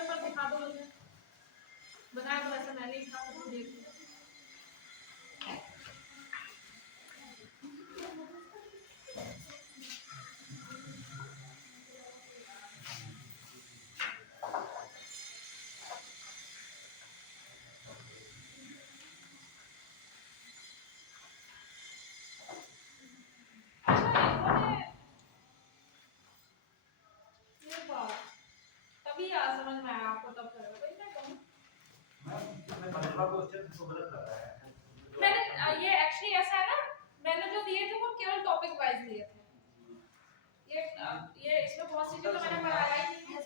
Paper दिखा दो मुझे, बताया तो वैसे मैंने लिखा तो देख लो। तभी यार समझ में आया आपको, तब करो वही मैं कहूँ। मैं पहला क्वेश्चन तो गलत लगा है। मैंने ये एक्चुअली ऐसा है ना, मैंने जो दिए थे वो केवल टॉपिक वाइज दिए थे। ये इसमें बहुत चीजें तो मैंने पढ़ाया ही नहीं है,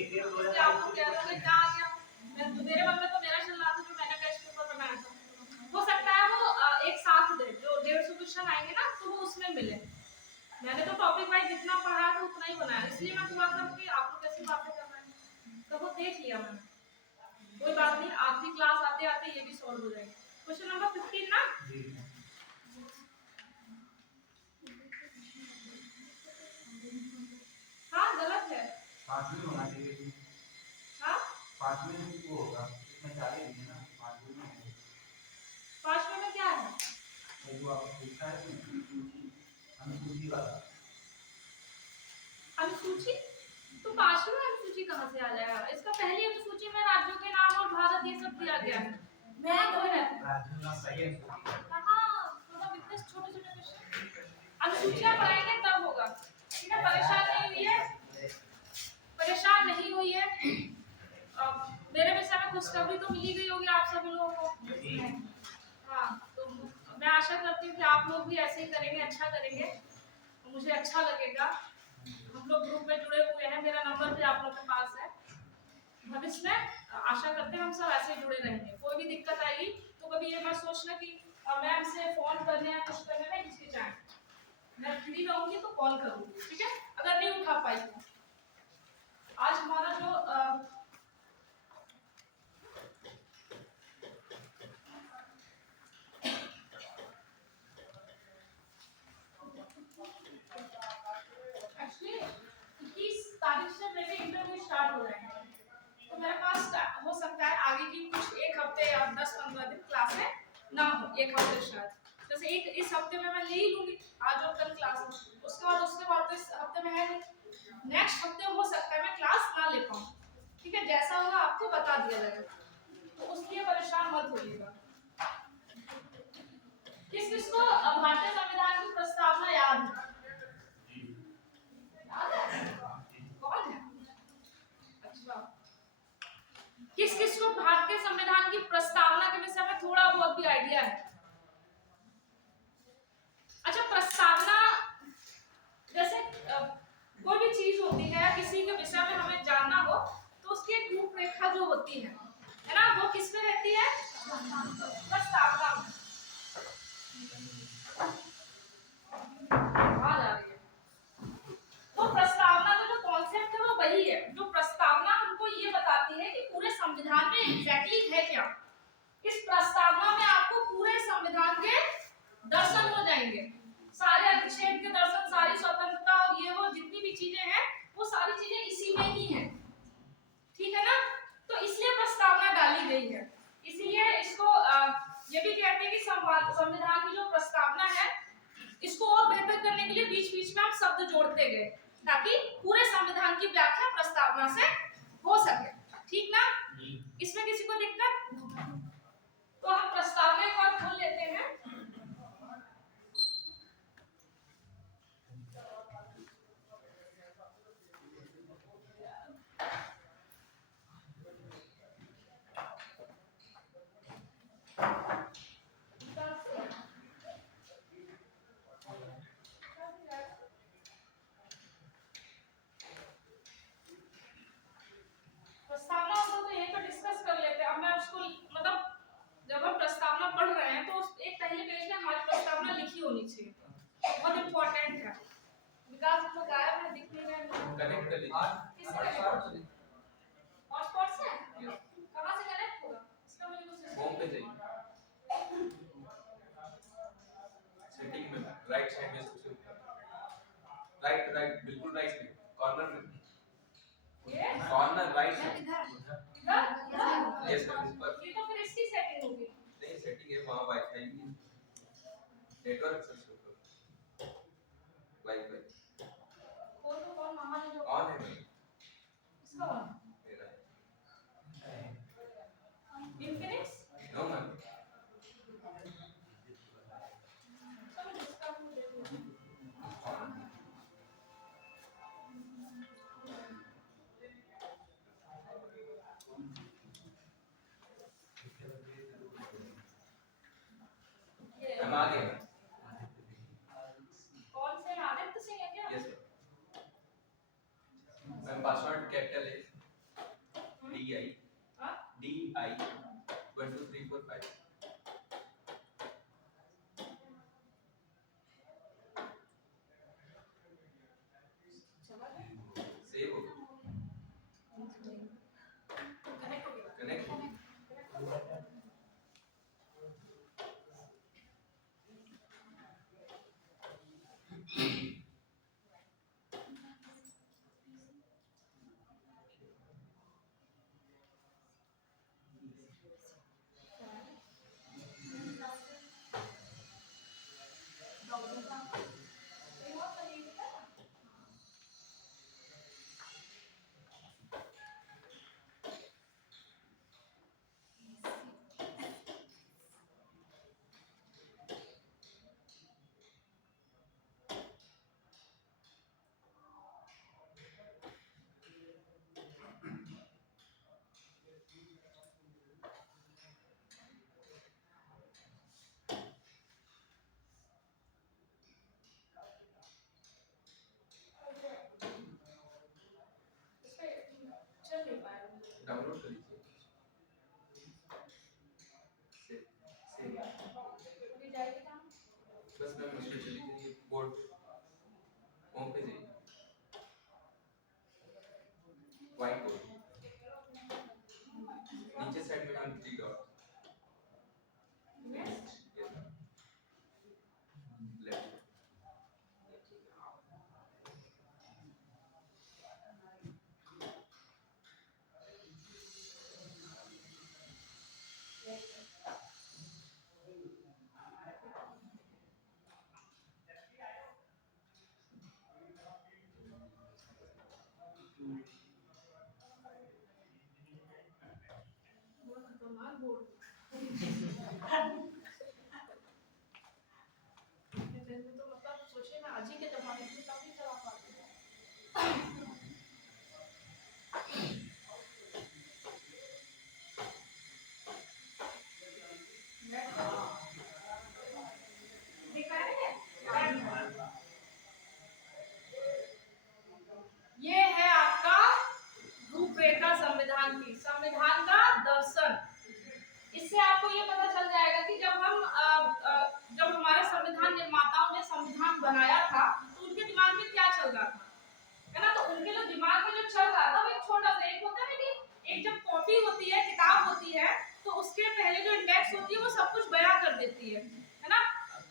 इसलिए आपको कह रहा हूँ कि क्या आ गया। मैं मेरे मन में तो मेरा चल रहा था जो मैंने टेस्ट पेपर बनाया था, हो सकता है वो एक साथ दे, जो 150 क्वेश्चन आएंगे ना तो वो उसमें मिले। मैंने तो टॉपिक वाइज जितना पढ़ा था उतना ही बनाया, इसलिए मैं तुम्हारा था कि आप लोग कैसी बातें कर रहे हैं, तो वो देख लिया मैंने। कोई बात नहीं, आखिरी क्लास आते आते ये भी सॉल्व हो जाएगा। क्वेश्चन नंबर 15 ना, हाँ गलत है, 5 में होना चाहिए। हाँ 5 में वो होगा, इसमें 40 नहीं है ना, 5 में है। 5 में क्या है? जो आप पूछा है अनुसूची वाला, अनुसूची तो 5 में अनुसूची कहाँ से आ जाएगा? इसका पहली अनुसूची में राज्यों के नाम और भारत ये सब दिया गया है। मैं कोई रहता राज्य नाम सही है। कहाँ, मतलब इतने छोटे छोटे क्वेश्चन अनुसूचियां पढ़ाएंगे तब होगा, ठीक है? परेशान नहीं हुई है, परेशान नहीं हुई है। मेरे विषय में खुशखबरी तो मिली गई होगी आप सभी लोगों को। हाँ, तो मैं आशा करती हूँ कि आप लोग भी ऐसे ही करेंगे, अच्छा करेंगे, मुझे अच्छा लगेगा। हम लोग ग्रुप में जुड़े हुए हैं, मेरा नंबर भी आप लोग के पास है। भविष्य में आशा करते हैं हम सब ऐसे जुड़े रहेंगे। कोई भी दिक्कत आएगी तो कभी ये मत सोचना कि मैम से फोन करने या कुछ करने में हिचकिचाएं। मैं फ्री रहूंगी तो कॉल करूंगी, ठीक है? अगर नहीं उठा पाई तो आज हमारा जो एक्चुअली 21 तारीख से मेरे इंटरव्यू स्टार्ट हो रहे हैं, तो मेरे पास हो सकता है आगे की कुछ एक हफ्ते या 10-15 दिन क्लासें ना हो, एक हफ्ते शायद। जैसे एक इस हफ्ते में मैं ले ही लूंगी आज और कल क्लास, उसके बाद तो इस हफ्ते में है नहीं, नेक्स्ट हफ्ते हो सकता है मैं क्लास ना ले पाऊँ, ठीक है? जैसा होगा आपको बता दिया जाएगा, तो उसके लिए परेशान मत होइएगा। किस किस को भारतीय संविधान की प्रस्तावना याद है? याद है? कौन है? अच्छा, किस किस को भारतीय संविधान की प्रस्तावना के विषय में थोड़ा बहुत भी आइडिया है? अच्छा, प्रस्तावना जैसे कोई भी चीज होती है, किसी के विषय में हमें जानना हो तो उसकी एक रूपरेखा जो होती है ना, वो किस में रहती है? प्रस्तावना में। आ जा रही है, तो प्रस्तावना का जो कॉन्सेप्ट है वो वही है। जो प्रस्तावना हमको ये बताती है कि पूरे संविधान में एग्जैक्टली है क्या। इस प्रस्तावना में आपको पूरे संविधान के दर्शन हो जाएंगे, सारे अनुच्छेद के दर्शन, सारी स्वतंत्रता और ये वो जितनी भी चीजें हैं वो सारी चीजें इसी में ही है, ठीक है ना? तो इसलिए प्रस्तावना डाली गई है। इसीलिए इसको ये भी कहते हैं कि संविधान की जो प्रस्तावना है इसको और बेहतर करने के लिए बीच बीच में हम शब्द जोड़ते गए ताकि पूरे संविधान की व्याख्या प्रस्तावना से हो सके, ठीक ना? इसमें किसी को दिक्कत? तो हम प्रस्तावना एक बार खोल लेते हैं। प्रस्तावना तो यहीं पर डिस्कस कर लेते हैं। अब मैं उसको मतलब जब हम प्रस्तावना पढ़ रहे हैं तो एक पहले पेज में हमारी प्रस्तावना लिखी होनी चाहिए, बहुत इंपॉर्टेंट है। विकास हम लोग गायब है, दिख नहीं रहे हैं। कनेक्ट कर लीजिए हॉटस्पॉट से कहां से कनेक्ट होगा इसका मुझे कुछ होम पे जाइए, सेटिंग में राइट साइड में सबसे ऊपर, राइट राइट बिल्कुल राइट में कॉर्नर में, ये कॉर्नर राइट में, इधर हम आ गए कौन से आदित्य सिंह है क्या? यस मैम पासवर्ड कैपिटल है DI हाँ? DI 1 2 3 4 5 चला गया? सेव हो कनेक्ट हो गया? कनेक्ट चल नहीं पाया। डाउनलोड कर लीजिए सेव अभी जाएगी कहाँ? बस मैम उस पे चली जाइए बोर्ड होम पे जाइए व्हाइट बोर्ड नीचे साइड में ma'am 3 dot next. Yes ma'am left बहुत खतरनाक बोर्ड। तो मतलब सोचिए ना आज ही के जमाने में तब भी चला पाते हैं। दिखा रहे हैं? ये है आपका रूपरेखा संविधान की, संविधान का दर्शन। इससे आपको ये पता चल जाएगा कि जब हमारे संविधान निर्माताओं ने संविधान बनाया था तो उनके दिमाग में क्या चल रहा था, है ना? तो उनके जो दिमाग में जो चल रहा था वो एक छोटा सा एक होता है कि एक जब कॉपी होती है, किताब होती है, तो उसके पहले जो इंडेक्स होती है वो सब कुछ बयां कर देती है ना?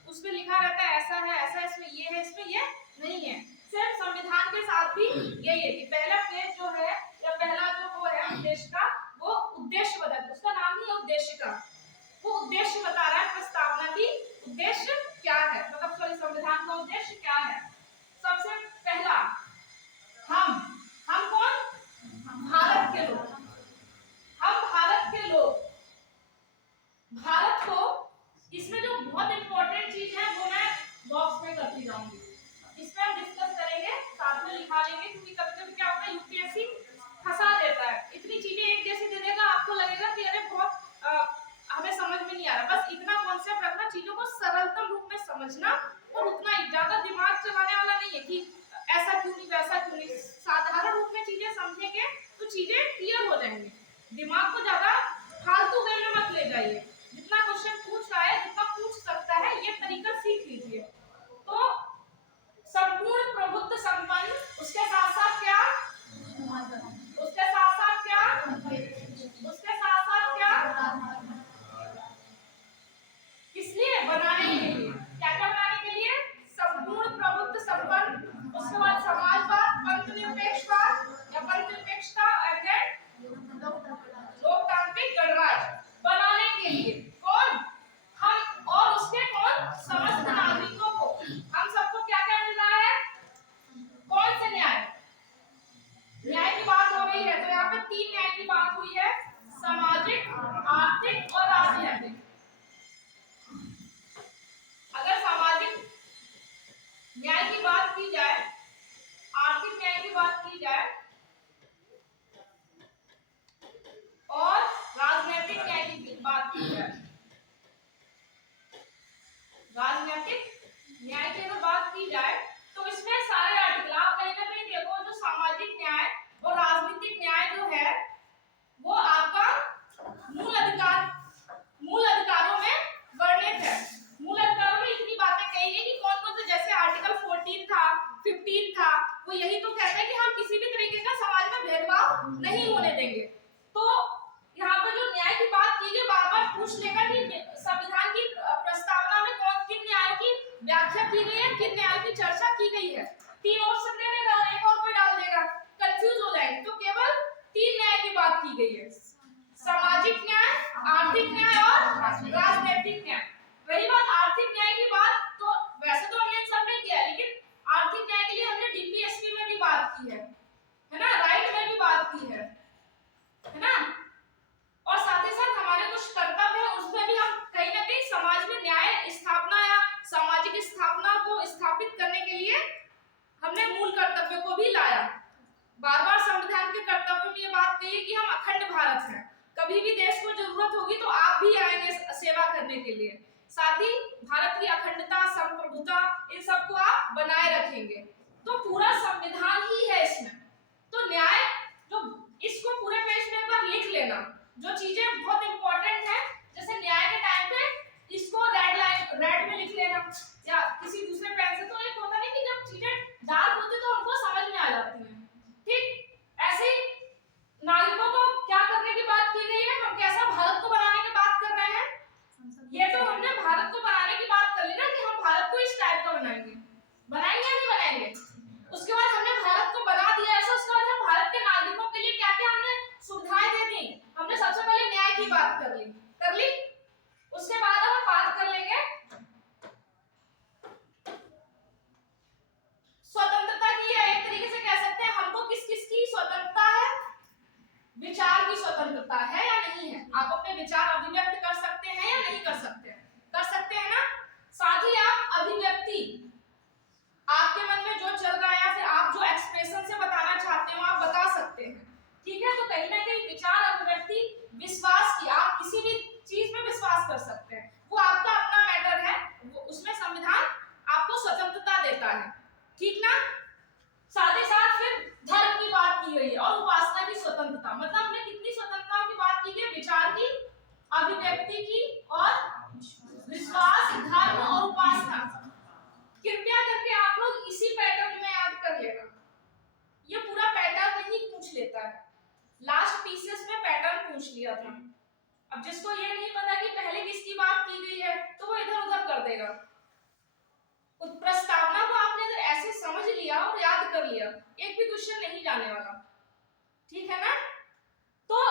उसमें लिखा रहता है ऐसा है, ऐसा इसमें ये है, इसमें ये नहीं है। सिर्फ संविधान के साथ भी यही है कि पहला पेज जो है या पहला जो वो है उद्देश्य का, वो उद्देश्य बता, उसका नाम ही है उद्देश्य का। वो उद्देश्य बता रहा है प्रस्तावना की उद्देश्य क्या है, मतलब सॉरी संविधान का उद्देश्य क्या है। सबसे पहला हम कौन? भारत के लोग। हम भारत के लोग भारत को, इसमें जो बहुत इंपॉर्टेंट चीज है वो मैं बॉक्स में करती जाऊंगी, इसमें हम डिस्कस करेंगे, साथ में लिखा लेंगे, क्योंकि कभी कभी क्या होता है यूपीएससी फंसा देता है, इतनी चीजें एक जैसी दे देगा, आपको लगेगा कि अरे बहुत हमें समझ में नहीं आ रहा। बस इतना कॉन्सेप्ट रखना, चीजों को सरलतम रूप में समझना, और उतना ही ज्यादा दिमाग चलाने वाला नहीं है कि ऐसा क्यों नहीं वैसा क्यों नहीं। साधारण रूप में चीजें समझेंगे तो चीजें क्लियर हो जाएंगी। दिमाग को ज्यादा फालतू वे में मत ले जाइए, जितना क्वेश्चन पूछ रहा है, जितना पूछ सकता है, ये तरीका सीख लीजिए। तो संपूर्ण प्रभुत्व संपन्न, उसके साथ साथ क्या, उसके साथ साथ क्या, उसके साथ साथ क्या, इसलिए बनाने के लिए क्या क्या बनाने के लिए, संपूर्ण प्रभुत्व संपन्न, उसके बाद समाजवाद, पंथनिरपेक्षवाद या पंथनिरपेक्षता, एंड देन लोकतांत्रिक गणराज्य बनाने के लिए की गई है, सामाजिक न्याय, आर्थिक न्याय और राजनीतिक न्याय। रही बात आर्थिक न्याय की बात, तो वैसे तो हमने इन सब में किया है, लेकिन आर्थिक न्याय के लिए हमने डीपीएसपी में भी बात की है ना, राइट में भी बात की है ना, और साथ ही साथ हमारे कुछ कर्तव्य है उसमें भी हम कहीं ना कहीं समाज में न्याय स्थापना या सामाजिक स्थापना को स्थापित करने के लिए हमने मूल कर्तव्य को भी लाया। बार बार संविधान के कर्तव्य में ये बात कही है कि हम अखंड भारत हैं, कभी भी देश को जरूरत होगी तो आप भी आएंगे सेवा करने के लिए, साथ ही भारत की अखंडता, संप्रभुता, इन सबको आप बनाए रखेंगे। तो पूरा संविधान ही है इसमें। तो न्याय जो, इसको पूरे पेज में एक बार लिख लेना, जो चीजें बहुत इंपॉर्टेंट है, जैसे न्याय के टाइम पे इसको रेड में लिख लेना, या किसी दूसरे पेन से। तो एक होता नहीं कि जब चीजें डार्क होती तो हमको समझ में आ जाती है, ठीक ऐसे ही नागरिकों को क्या करने की बात की गई है, हम कैसा भारत को बनाने की बात कर रहे हैं। ये तो हमने भारत को बनाने की बात कर ली ना, कि हम भारत को इस टाइप का बनाएंगे या नहीं बनाएंगे। उसके बाद हमने भारत को बना दिया ऐसा, उसके बाद हम भारत के नागरिकों के लिए क्या क्या हमने सुविधाएं दे दी। हमने सबसे पहले न्याय की बात कर ली। उसके बाद हम बात कर लेंगे स्वतंत्रता की, या एक तरीके से कह सकते हैं हमको किस किस की स्वतंत्रता है, विचार की स्वतंत्रता है या नहीं है। आप अपने विचार अभिव्यक्त कर सकते हैं या नहीं कर सकते हैं ना। साथ ही आप अभिव्यक्ति, आपके मन में जो चल रहा है या फिर आप जो एक्सप्रेशन से बताना चाहते हो आप बता सकते हैं, ठीक है। तो कहीं ना कहीं विचार अभिव्यक्ति, विश्वास की, आप किसी भी चीज में विश्वास कर सकते हैं, वो आपका अपना मैटर है, वो उसमें संविधान आपको स्वतंत्रता देता है, ठीक ना। साथ ही साथ फिर धर्म की बात की गई है और उपासना की स्वतंत्रता, मतलब हमने कितनी स्वतंत्रताओं की बात की है, विचार की, अभिव्यक्ति की और विश्वास, धर्म और उपासना। कृपया करके आप लोग इसी पैटर्न में याद कर लेना, ये पूरा पैटर्न नहीं पूछ लेता है, लास्ट पीसेस में पैटर्न पूछ लिया था। अब जिसको ये नहीं पता कि पहले किसकी बात की गई है तो वो इधर उधर कर देगा। प्रस्तावना को आपने अगर ऐसे समझ लिया और याद कर लिया, एक भी क्वेश्चन नहीं जाने वाला, ठीक है ना। तो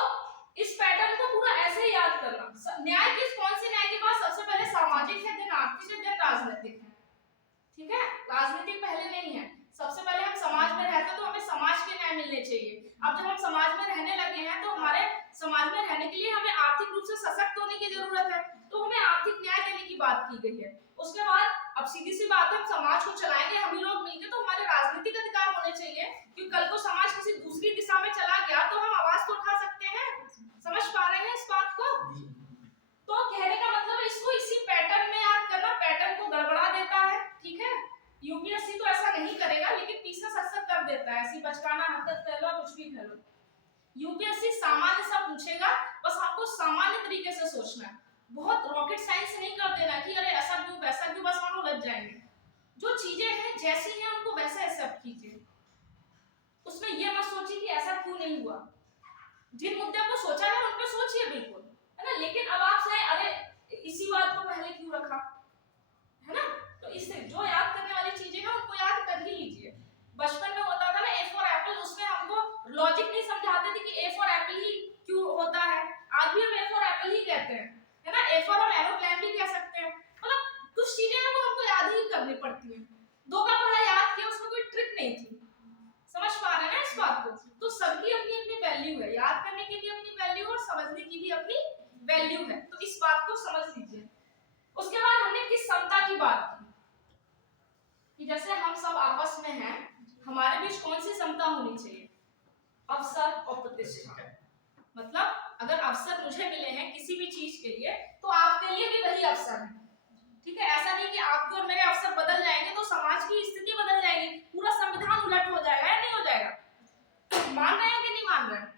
इस पैटर्न को पूरा ऐसे ही याद करना। न्याय किस, कौन से न्याय के बाद सबसे पहले सामाजिक है, देन आर्थिक है, देन राजनीतिक है, ठीक है। राजनीतिक पहले नहीं है, सबसे पहले हम समाज में रहते तो हमें समाज के न्याय मिलने चाहिए। अब जब हम समाज में रहने लगे हैं तो हमारे समाज में रहने के लिए हमें आर्थिक रूप से सशक्त होने की जरूरत है, तो हमें आर्थिक न्याय देने की बात की गई है। उसके बाद अब सीधी सी बात है, हम समाज को चलाएंगे हम ही लोग मिलकर, तो हमारे राजनीतिक अधिकार होने चाहिए, क्योंकि कल को समाज किसी दूसरी दिशा में चला गया तो हम आवाज तो उठा सकते हैं। समझ पा रहे हैं इस बात को। तो कहने का मतलब इसको इसी पैटर्न में याद करना, पैटर्न को गड़बड़ा देता है, ठीक है। यूपीएससी तो ऐसा नहीं करेगा, लेकिन पीछे अक्सर कर देता है, ऐसी बचकाना हरकत कर लो, कुछ भी कर लो। यूपीएससी सामान्य सा पूछेगा, बस आपको सामान्य तरीके से सोचना है, बहुत रॉकेट साइंस नहीं कर देना कि अरे ऐसा क्यों वैसा क्यों, बस हम उलझ जाएंगे। जो चीजें हैं जैसी हैं उनको वैसे एक्सेप्ट कीजिए, उसमें ये मत सोचिए कि ऐसा क्यों नहीं हुआ। जिन मुद्दे को सोचा है उन पे सोचिए बिल्कुल, है ना। लेकिन अब आप से अरे इसी बात को पहले क्यों रखा, है ना। तो इससे जो याद करने वाली चीजें हैं उनको याद कर ही लीजिए। बचपन में होता था ना ए फॉर एप्पल, उसमें हमको लॉजिक नहीं समझाते थे कि ए फॉर एप्पल ही क्यों होता है। आज भी हम ए फॉर एप्पल ही कहते हैं, है ना। ए फॉर हम एरोप्लेन भी कह सकते हैं, मतलब कुछ चीजें हैं वो हमको याद ही करनी पड़ती हैं। दो का पहला याद किया, उसमें कोई ट्रिक नहीं थी। समझ पा रहे हैं ना इस बात को। तो सबकी अपनी अपनी वैल्यू है, याद करने की भी अपनी वैल्यू और समझने की भी अपनी वैल्यू है, तो इस बात को समझ लीजिए। उसके बाद हमने किस समता की बात की कि जैसे हम सब आपस में हैं, हमारे बीच कौन सी समता होनी चाहिए, अवसर और प्रतिष्ठा। मतलब अगर अवसर मुझे मिले हैं किसी भी चीज के लिए तो आपके लिए भी वही अवसर है, ठीक है। ऐसा नहीं कि आपके और मेरे अवसर बदल जाएंगे तो समाज की स्थिति बदल जाएगी, पूरा संविधान उलट हो जाएगा या नहीं हो जाएगा। मान रहे हैं कि नहीं मान रहे हैं।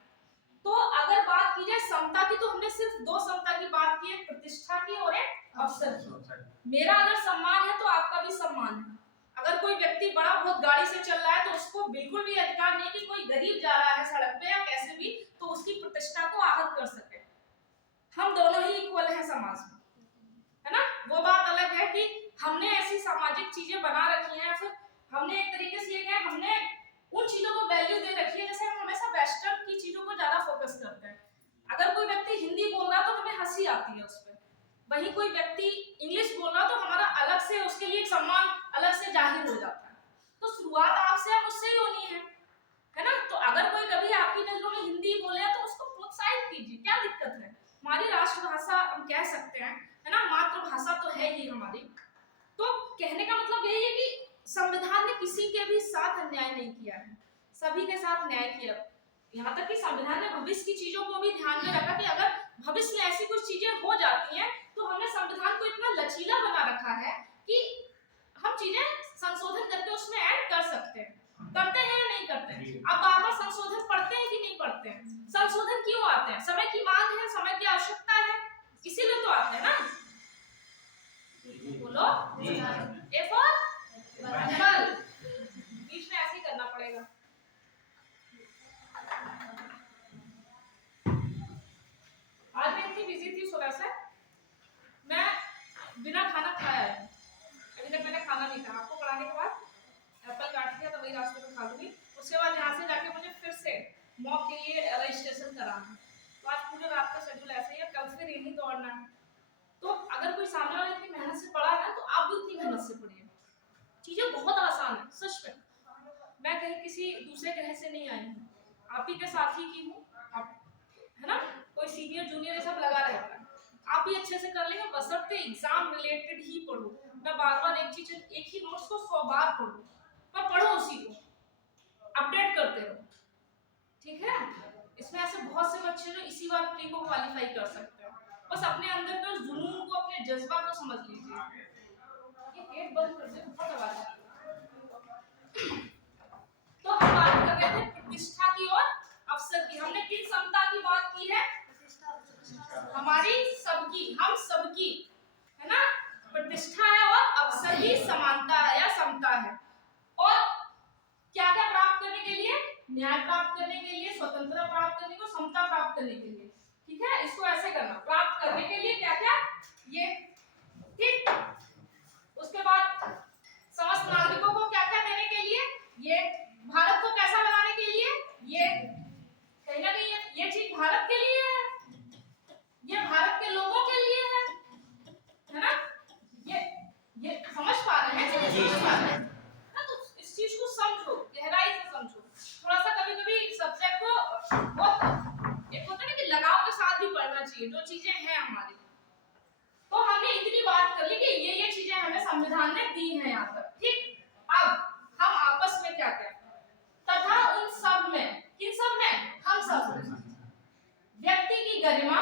तो अगर बात की जाए समता की, तो हमने सिर्फ दो समता की बात की है, प्रतिष्ठा की और एक अवसर की। मेरा अगर सम्मान है तो आपका भी सम्मान है। अगर कोई व्यक्ति बड़ा बहुत गाड़ी से चल रहा है तो उसको बिल्कुल भी अधिकार नहीं कि कोई गरीब जा रहा है सड़क पे या कैसे भी तो उसकी प्रतिष्ठा को आहत कर सके। हम दोनों ही इक्वल हैं समाज में, है ना। वो बात अलग है कि हमने ऐसी सामाजिक चीजें बना रखी हैं, फिर हमने एक तरीके से ये हमने उन चीजों को वैल्यू दे रखी है, जैसे हम हमेशा वेस्टर्न की चीजों को ज्यादा फोकस करते हैं। हिंदी बोल रहा तो हमें हंसी आती है उस पर, वही कोई व्यक्ति इंग्लिश बोल रहा तो हमारा अलग से उसके लिए एक सम्मान अलग से जाहिर हो जाता है। तो शुरुआत आपसे या मुझसे ही होनी है ना। तो अगर कोई कभी आपकी नजरों में हिंदी बोले तो उसको प्रोत्साहित कीजिए, क्या दिक्कत है। हमारी राष्ट्रभाषा हम कह सकते हैं, है ना, मातृभाषा तो है ही हमारी। तो कहने का मतलब यही है कि संविधान ने किसी के भी साथ अन्याय नहीं किया है, सभी के साथ न्याय किया। यहाँ तक कि संविधान ने भविष्य की चीजों को भी ध्यान में रखा कि अगर भविष्य में ऐसी कुछ चीजें हो जाती हैं तो हमने संविधान को इतना लचीला बना रखा है कि हम चीजें संशोधन करके उसमें ऐड कर सकते हैं। करते हैं या नहीं करते हैं? आप बार बार संशोधन पढ़ते हैं कि नहीं पढ़ते हैं? संशोधन क्यों आते हैं? समय की मांग है, समय की आवश्यकता है, इसीलिए तो आते हैं ना। बोलो ए फॉर एप्पल, बीच में ऐसे ही करना पड़ेगा। आज मैं इतनी बिजी थी सुबह से, मैं बिना खाना खाया है, अभी तक मैंने खाना नहीं खाया। आपको पढ़ाने के बाद एप्पल काट लिया तो वही रास्ते में खा लूंगी। उसके बाद यहाँ से जाके मुझे फिर से मॉक के लिए रजिस्ट्रेशन कराना है। तो आज पूरे रात का शेड्यूल ऐसे ही है, कल फिर यही दौड़ना है। तो अगर कोई सामने वाला इतनी मेहनत से पढ़ा है तो आप भी उतनी मेहनत से पढ़िए। चीजें बहुत आसान है सच में, मैं कहीं किसी दूसरे ग्रह से नहीं आई हूँ, आप ही के साथ ही की हूँ। आप है ना, कोई सीनियर जूनियर ये सब लगा रहता है, आप भी अच्छे से कर लेंगे, बशर्ते एग्जाम रिलेटेड ही पढ़ो। मैं बार बार एक चीज, एक ही नोट्स को 100 बार पढ़ो, पर पढ़ो उसी को, अपडेट करते रहो, ठीक है। इसमें ऐसे बहुत से बच्चे जो इसी बार प्री को क्वालिफाई कर सकते हैं, बस अपने अंदर के उस जुनून को, अपने जज्बा को समझ लीजिए। ये गेट बंद कर दे, बहुत आवाज आ रही है। तो हम बात कर रहे थे प्रतिष्ठा की और अवसर की। हमने किन समता की बात की है? हमारी सबकी, हम सबकी, है ना, प्रतिष्ठा है और अवसर की समानता है या समता है। और क्या क्या प्राप्त करने के लिए? न्याय प्राप्त करने के लिए, स्वतंत्रता प्राप्त करने को, समता प्राप्त करने के लिए, ठीक है। इसको ऐसे करना, प्राप्त करने के लिए क्या क्या, ये ठीक। उसके बाद समस्त नागरिकों को क्या क्या देने के लिए, ये भारत को कैसा बनाने के लिए, ये कहीं ना कहीं ये चीज भारत के लिए है, ये भारत के लोगों के लिए है ना। ये समझ पा रहे हैं, समझ पा रहे हैं ना। तो इस चीज को समझो, गहराई से समझो। थोड़ा सा कभी कभी सब्जेक्ट को बहुत एक होता है ना कि लगाव के साथ भी पढ़ना चाहिए, जो चीजें हैं हमारी। तो हमने इतनी बात कर ली कि ये चीजें हमें संविधान ने दी हैं यहाँ तक, ठीक। अब हम आपस में क्या करें? तथा उन सब में, किन सब में? हम सब में व्यक्ति की गरिमा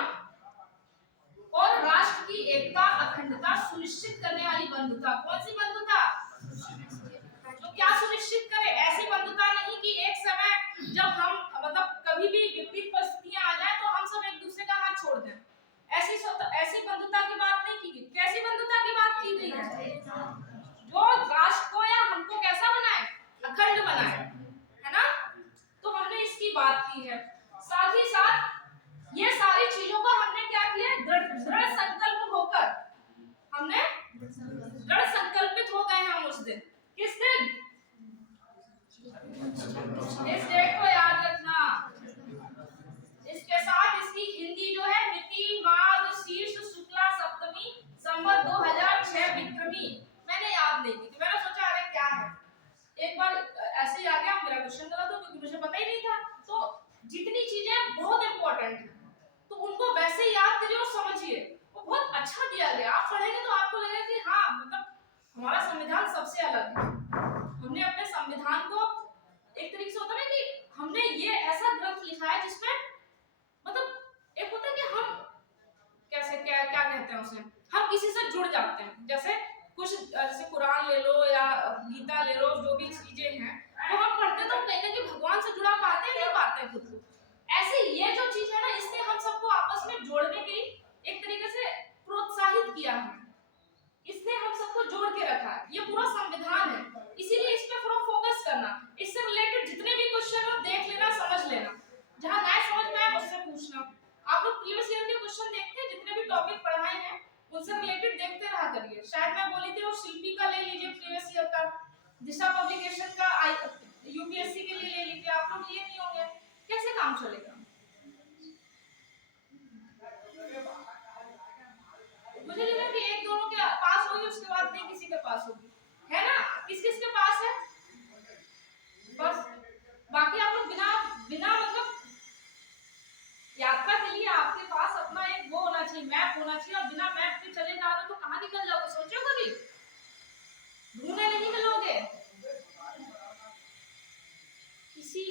और राष्ट्र की एकता अखंडता सुनिश्चित करने वाली बंधुता। कौन सी बंधुता? जो क्या सुनिश्चित करे? ऐसी बंधुता नहीं कि एक समय जब हम मतलब कभी भी विपरीत परिस्थितियां आ जाए तो हम सब एक दूसरे का हाथ छोड़ दें, ऐसी बंधुता की बात नहीं की गई। कैसी बंधुता की बात की गई है? जो राष्ट्र को या हमको कैसा बनाए? अखंड बनाए, है ना। तो हमने इसकी बात की है। साथ ही साथ ये सारी चीजों को हमने क्या किया? दृढ़ संकल्प होकर, हमने दृढ़ संकल्पित हो गए हम उस दिन। किस दिन? इस डेट को याद रखना। इसके साथ इसकी हिंदी जो है मिति माघ शीर्ष शुक्ला सप्तमी संवत 2006 विक्रमी, मैंने याद नहीं की थी, मैंने सोचा अरे क्या है, एक बार ऐसे ही आ गया, मेरा क्वेश्चन गलत हो क्योंकि मुझे पता ही नहीं था। तो जितनी चीजें बहुत इंपॉर्टेंट है तो उनको वैसे याद करिए और समझिए, वो बहुत अच्छा दिया गया। आप पढ़ेंगे तो आपको लगेगा कि हाँ मतलब हमारा संविधान सबसे अलग है। हमने अपने संविधान को एक तरीके से होता है ना कि हमने ये ऐसा ग्रंथ लिखा है जिसमें मतलब एक होता है कि हम कैसे क्या क्या कहते हैं उसे, हम किसी से जुड़ जाते हैं। जैसे कुछ जैसे कुरान ले लो या गीता ले लो, जो भी चीजें हैं वो हम पढ़ते तो कहीं ना कहीं भगवान से जुड़ा पाते हैं, नहीं पाते हैं खुद को। ऐसे ये जो चीज है ना, इसने हम सबको आपस में जोड़ने के लिए एक तरीके से प्रोत्साहित किया है, इसने हम सबको जोड़ के रखा है। ये पूरा संविधान है, इसीलिए इस पे पूरा फोकस करना। इससे रिलेटेड जितने भी क्वेश्चन हो देख लेना, समझ लेना, जहां मैं समझ में आए मुझसे पूछना। आप लोग प्रीवियस ईयर के क्वेश्चन देखते हैं, जितने भी टॉपिक पढ़ाए हैं उनसे रिलेटेड देखते रहा करिए। शायद मैं बोली थी वो शिल्पी का ले लीजिए प्रीवियस ईयर का, दिशा पब्लिकेशन का यूपीएससी के लिए ले लीजिए। आप लोग लिए नहीं होंगे, कैसे काम चलेगा? चाहिए, मैप होना चाहिए। और बिना मैप के चले जा रहे हो तो कहाँ निकल जाओगे, सोचो कभी, ढूंढने नहीं निकलोगे। किसी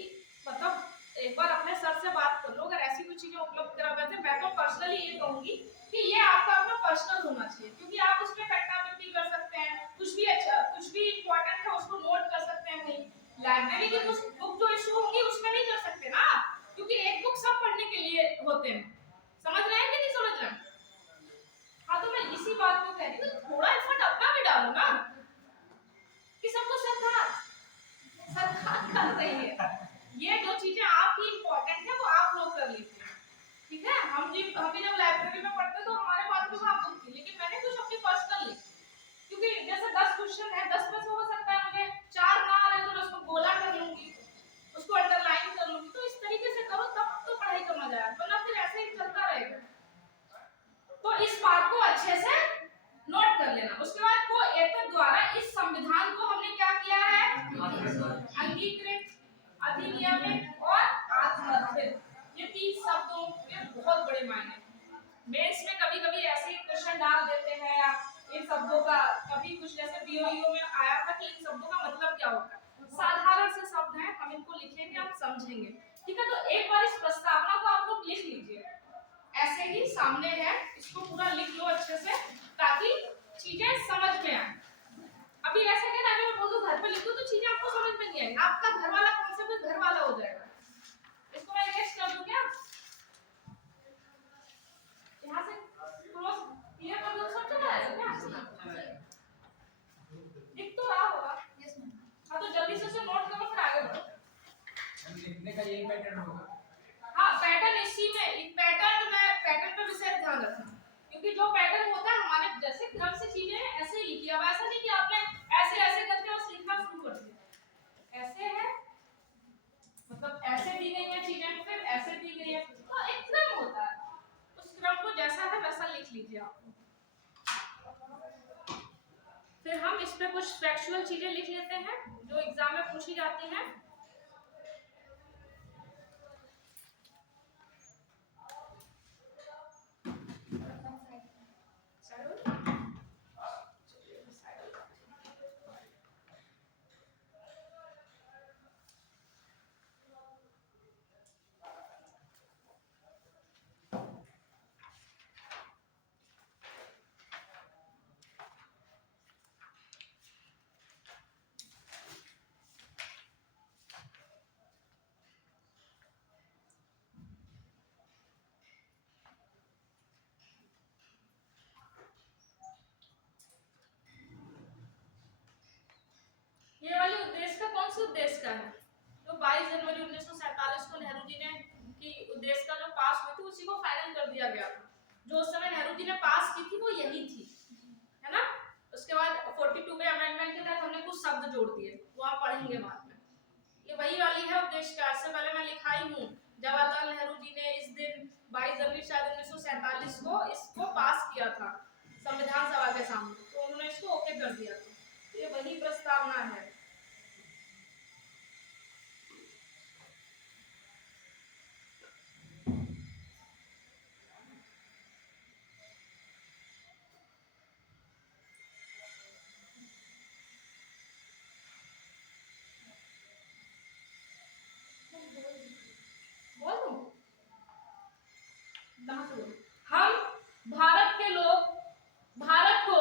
मतलब एक बार अपने सर से बात कर लो, अगर ऐसी कोई चीजें उपलब्ध करा देते। मैं तो पर्सनली ये कहूंगी कि ये आपका अपना पर्सनल होना चाहिए, क्योंकि आप उसमें फैक्टाबिलिटी कर सकते हैं, कुछ भी अच्छा, कुछ भी इंपॉर्टेंट है उसको नोट कर सकते हैं। भाई लाइब्रेरी की कुछ बुक जो इशू होंगी उसमें नहीं कर सकते ना, क्योंकि एक बुक सब पढ़ने के लिए होते हैं। समझ रहे हैं कि नहीं समझ रहे हैं? हाँ, तो मैं इसी बात को कह रही हूँ, थोड़ा एफर्ट अपना भी डालो ना, कि सबको सरकार कर रही है। ये जो चीजें आपकी इंपॉर्टेंट है वो आप लोग कर लीजिए, ठीक है। हम भी जब लाइब्रेरी में पढ़ते तो हमारे पास भी वहाँ बुक थी, लेकिन मैंने कुछ अपनी पर्सनल ली, क्योंकि जैसे 10 क्वेश्चन है, 10 में से हो सकता है मुझे 4 ना आ रहे तो मैं उसको गोला कर लूंगी, उसको अंडरलाइन कर लूंगी। तो इस तरीके से करो तब तो पढ़ाई का मजा आए, वरना फिर ऐसे ही चलता रहेगा। तो इस बात को अच्छे से नोट कर लेना। उसके बाद को एतद द्वारा इस संविधान को हमने क्या किया है, अंगीकृत, अधिनियमित और आत्मर्थित। ये 3 शब्दों के बहुत बड़े मायने हैं। मेंस में कभी-कभी ऐसे क्वेश्चन डाल देते हैं, या इन शब्दों का कभी कुछ जैसे बीओईओ में आया था कि इन शब्दों का मतलब क्या होता है। साधारण से शब्द हैं, हम इनको लिखेंगे, आप समझेंगे, ठीक है। तो एक बार इस प्रस्तावना को आप लोग लिख लीजिए, ऐसे ही सामने है, इसको पूरा लिख लो अच्छे से, ताकि चीजें समझ में आए। अभी ऐसे क्या ना, मैं बोलूं घर पे लिख दो तो चीजें आपको समझ में नहीं आएगी, आपका घर वाला कॉन्सेप्ट घर वाला हो जाएगा। इसको मैं इरेज कर दूं क्या, यहाँ से क्रॉस क्लियर कर दूं, समझ में आएगा क्या? लिख तो रहा होगा। हाँ, तो जल्दी से नोट करो, फिर आगे बढ़ो। लिखने का यही पैटर्न होगा। हाँ, पैटर्न इसी में, एक पैटर्न में, पैटर्न पे विशेष ध्यान रखना, क्योंकि जो पैटर्न होता है हमारे जैसे क्रम से चीजें ऐसे ही लिखी। अब ऐसा नहीं कि आपने ऐसे ऐसे करके बस लिखना शुरू कर दिया। ऐसे है, मतलब ऐसे दी गई है चीजें, फिर ऐसे दी गई है, तो एक क्रम होता है, उस क्रम को जैसा है वैसा लिख लीजिए आप। फिर हम इस पे कुछ फैक्चुअल चीजें लिख लेते हैं जो एग्जाम में पूछी जाती हैं। ये वाली उद्देश्य का कौन सा उद्देश्य का है, जो 22 जनवरी 1947 को नेहरू जी ने की उद्देश्य का जो पास हुई थी उसी को फाइनल कर दिया गया था। जो उस समय नेहरू जी ने पास की थी वो यही थी, है ना। उसके बाद 42 में अमेंडमेंट के तहत हमने कुछ शब्द जोड़ दिए, वो आप पढ़ेंगे बाद में। ये वही वाली है उद्देश्य का। इससे पहले मैं लिखाई हूँ, जवाहरलाल नेहरू जी ने इस दिन 22 जनवरी शायद 1947 को इसको पास किया था संविधान सभा के सामने, तो उन्होंने इसको ओके कर दिया था। ये वही प्रस्तावना है। बोल दूं? कहाँ से बोलूं? हम भारत के लोग भारत को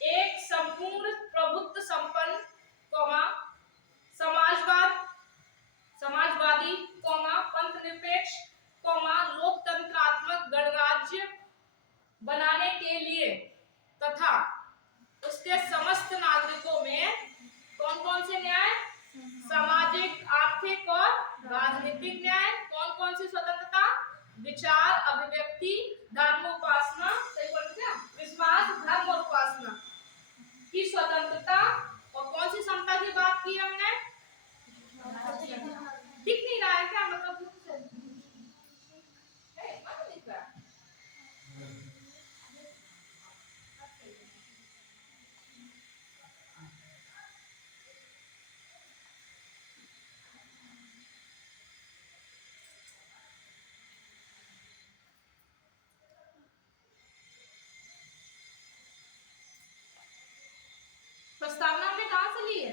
एक संपूर्ण प्रभुत्व संपन्न कौमा समाजवादी पंथ निरपेक्ष लोकतंत्रात्मक गणराज्य बनाने के लिए तथा उसके समस्त नागरिकों में कौन कौन से न्याय, सामाजिक, आर्थिक और राजनीतिक न्याय, कौन कौन सी स्वतंत्रता, विचार, अभिव्यक्ति, धर्म उपासना, सही बोल क्या, विश्वास, धर्म और उपासना की स्वतंत्रता, और कौन सी समता की बात की हमने, दिख नहीं रहा है क्या, मतलब दिख रहा है। प्रस्तावना हमने कहाँ से ली है?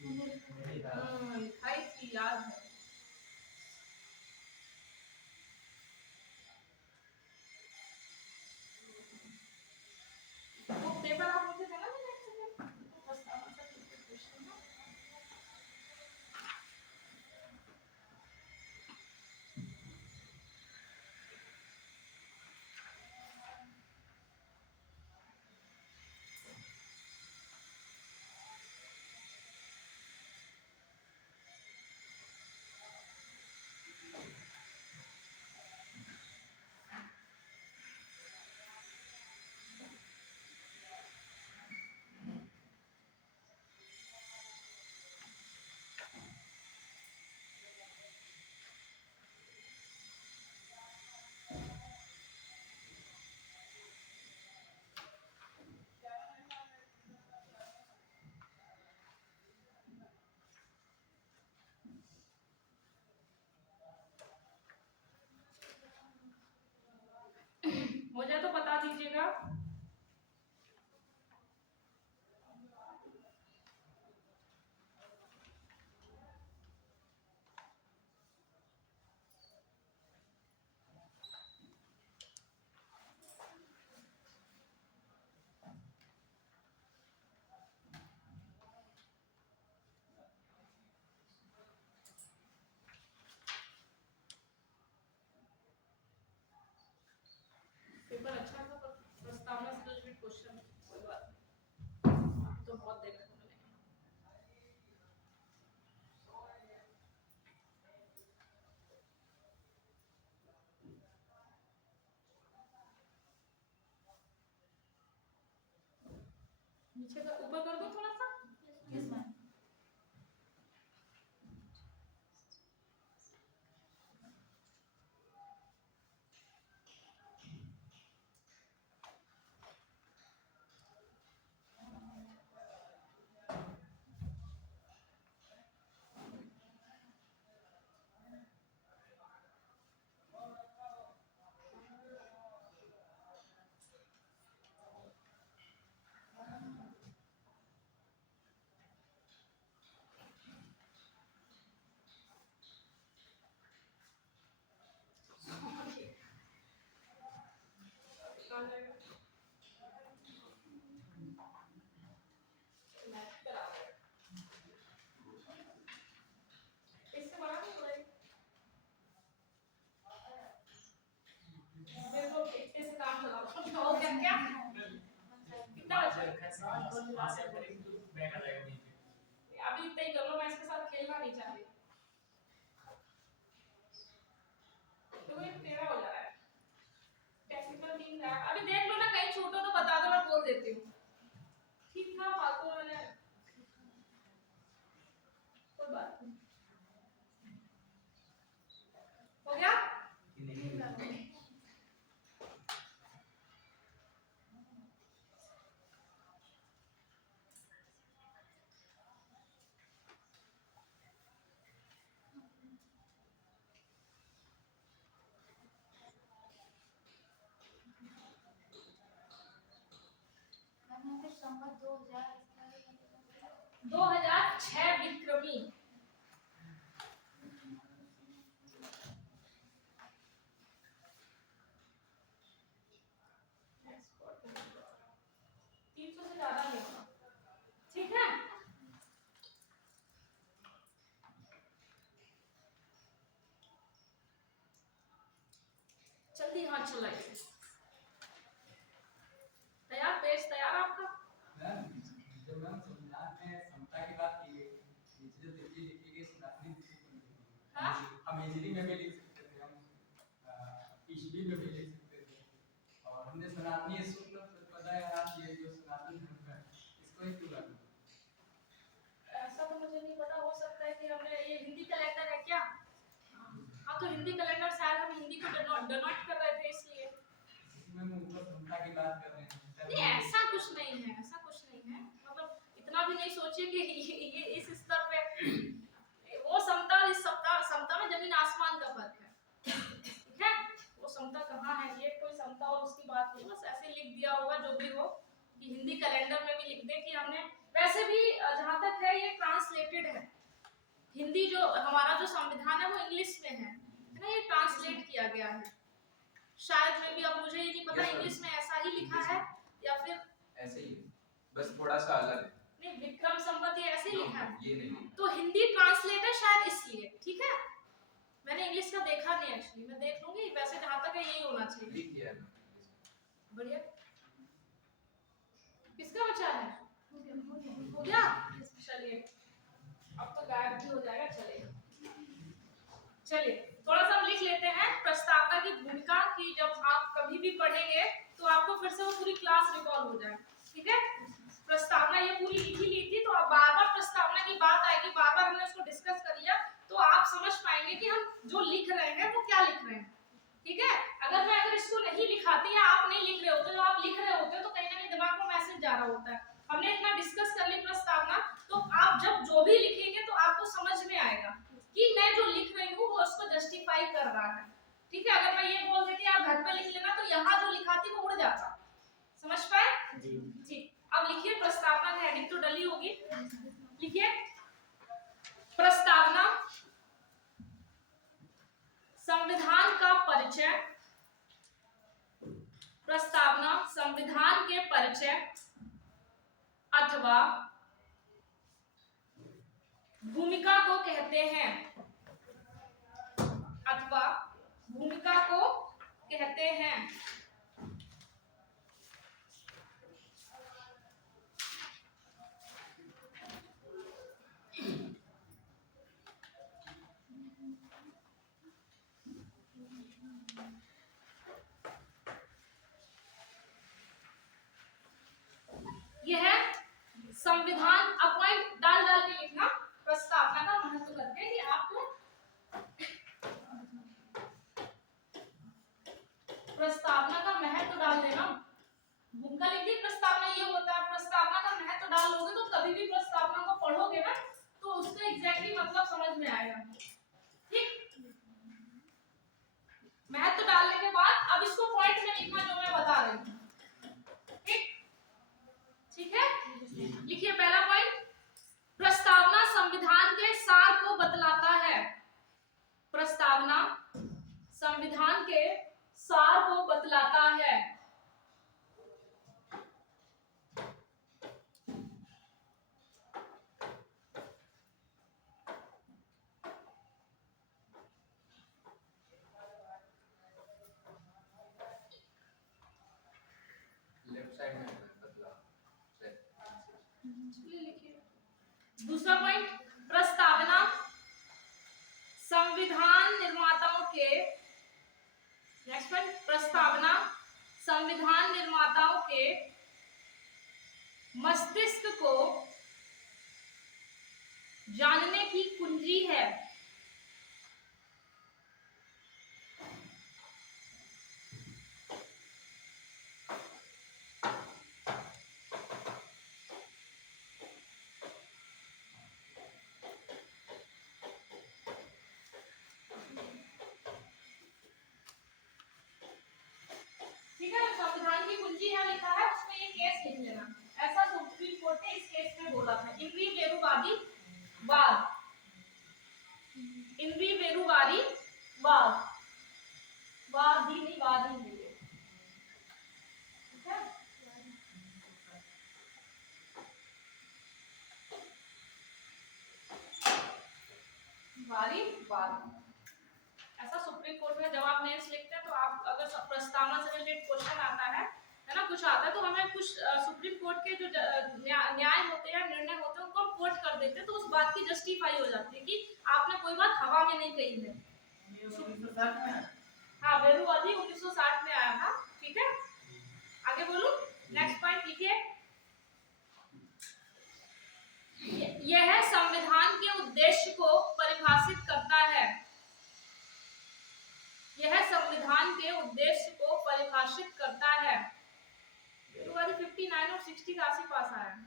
मेरी बात लिखाई थी, याद है। वो पेपर आप मुझे देना नहीं एक सेकंड, तो प्रस्तावना का क्वेश्चन है। हो जाए तो बता दीजिएगा। पेपर अच्छा था, पर प्रस्तावना से रिलेटेड क्वेश्चन कोई बात नहीं, तो बहुत देखने को मिलेगा। नीचे का ऊपर कर दो थोड़ा सा। Yes ma'am. इससे बड़ा नहीं हो रहा है। मेरे को इतने से काम चला रहा हो गया क्या? कितना बचा है? अभी इतना ही कर लो, मैं इसके साथ खेलना नहीं चाहती। तो ये तेरा हो जा रहा है। टेक्निकल टीम है, अभी देख लो ना, कहीं छूटो तो बता दो, मैं बोल देती हूँ। ठीक था, फालतू मैंने कोई बात नहीं। हो गया? नहीं 2006 विक्रमी। तीन सौ से ज्यादा नहीं होगा, ठीक है? जल्दी हाथ चलाइए। तैयार, पेज तैयार आपका? मैम, जब मैम संविधान में समता की बात की गई, नीचे जो तिथि लिखी गई सनातनी तिथि को लिखी गई। हाँ? हम हिजरी में भी लिख सकते थे, हम ईस्वी में भी लिख सकते थे, और हमने सनातनी सूत्र प्रतिपदाया ये जो सनातन धर्म है इसको ही क्यों रखा? ऐसा तो मुझे नहीं पता, हो सकता है कि हमने ये हिंदी कैलेंडर है क्या? हाँ, तो हिंदी कैलेंडर शायद हम हिंदी को डोनेट कर रहे थे इसलिए। इसमें हम ऊपर समता की बात कर रहे हैं। नहीं, ऐसा कुछ नहीं है, ऐसा कुछ नहीं है। मतलब इतना भी नहीं सोचिए कि ये इस स्तर पे वो समता और इस समता में जमीन आसमान का फर्क है, ठीक है? वो समता कहाँ है, ये कोई समता और उसकी बात नहीं, बस ऐसे लिख दिया होगा जो भी हो, कि हिंदी कैलेंडर में भी लिख दे कि हमने, वैसे भी जहाँ तक है ये ट्रांसलेटेड है। हिंदी जो हमारा जो संविधान है वो इंग्लिश में है ना, ये ट्रांसलेट किया गया है शायद में भी। अब मुझे ये नहीं पता Yes, इंग्लिश में ऐसा ही लिखा है या फिर ऐसे ही है, बस थोड़ा सा अलग है। नहीं, विक्रम संवत ये ऐसे ही लिखा है। ये नहीं लिखा। तो हिंदी ट्रांसलेट है शायद इसलिए, ठीक है। मैंने इंग्लिश का देखा नहीं एक्चुअली, मैं देख लूंगी। वैसे जहाँ तक है यही होना चाहिए। लिख दिया है। बढ़िया। किसका बचा है? हो गया? चलिए, अब तो गायब भी हो जाएगा। चलिए थोड़ा सा हम लिख लेते हैं प्रस्तावना की भूमिका, कि जब आप कभी भी पढ़ेंगे तो आपको फिर से वो पूरी क्लास रिकॉल हो जाए, ठीक है। प्रस्तावना ये पूरी लिखी ली थी, तो अब बार बार प्रस्तावना की बात आएगी, बार बार हमने उसको डिस्कस कर लिया, तो आप समझ पाएंगे कि हम जो लिख रहे हैं वो क्या लिख रहे हैं, ठीक है। अगर इसको नहीं लिखाती या आप नहीं लिख रहे होते, जो आप लिख रहे होते तो कहीं ना कहीं दिमाग में मैसेज जा रहा होता है। हमने इतना डिस्कस कर ली प्रस्तावना, तो आप जब जो भी लिखेंगे तो आपको समझ में आएगा कि मैं जो लिख रही हूँ वो उसको जस्टिफाई कर रहा है, ठीक है। अगर मैं ये बोल देती आप घर पे लिख लेना, तो यहाँ जो लिखा थी वो उड़ जाता। समझ पाए जी। अब लिखिए प्रस्तावना की हेडिंग तो डली होगी, लिखिए प्रस्तावना संविधान का परिचय। प्रस्तावना संविधान के परिचय अथवा भूमिका को कहते हैं, अथवा भूमिका को कहते हैं। यह संविधान अपॉइंट डाल के लिखना, प्रस्तावना का महत्व करके कि आपको प्रस्तावना का महत्व डाल देना। भूमिका लिख दी, प्रस्तावना ये होता है, प्रस्तावना का महत्व डाल लोगे तो कभी भी प्रस्तावना को पढ़ोगे ना तो उसका एग्जैक्टली मतलब समझ में आएगा, ठीक। महत्व डालने के बाद अब इसको पॉइंट में लिखना जो मैं बता रही हूँ, ठीक है। लिखिए पहला पॉइंट, प्रस्तावना संविधान के सार को बतलाता है। प्रस्तावना संविधान के सार को बतलाता है। लेफ्ट साइड में बदला। दूसरा पॉइंट, प्रस्तावना संविधान निर्माताओं के, नेक्स्ट पॉइंट, प्रस्तावना संविधान निर्माताओं के मस्तिष्क को जानने की कुंजी है। ठीक है, संविधान की कुंजी है लिखा है, उसमें ये केस लिख लेना। ऐसा सुप्रीम कोर्ट ने इस केस में बोला था, इनवी वेरुवादी वाद, इनवी वेरुवादी वाद, वाद ही नहीं वाद ही नहीं, ठीक है। वादी वाद, ऐसा सुप्रीम कोर्ट में जब आप मेंस लिखते हैं तो आप अगर प्रस्तावना से रिलेटेड क्वेश्चन आता है ना, कुछ आता है, तो हमें कुछ सुप्रीम कोर्ट के जो न्याय होते हैं, निर्णय होते हैं, उनको हम कोट कर देते हैं, तो उस बात की जस्टिफाई हो जाती है कि आपने कोई बात हवा में नहीं कही है। हाँ, वेरुवादी 1960 में आया था, ठीक है। आगे बोलूं, नेक्स्ट पॉइंट लिखिए, यह संविधान के उद्देश्य को परिभाषित करता है। यह संविधान के उद्देश्य को परिभाषित करता है। 59 और 60 का आस पास आया है,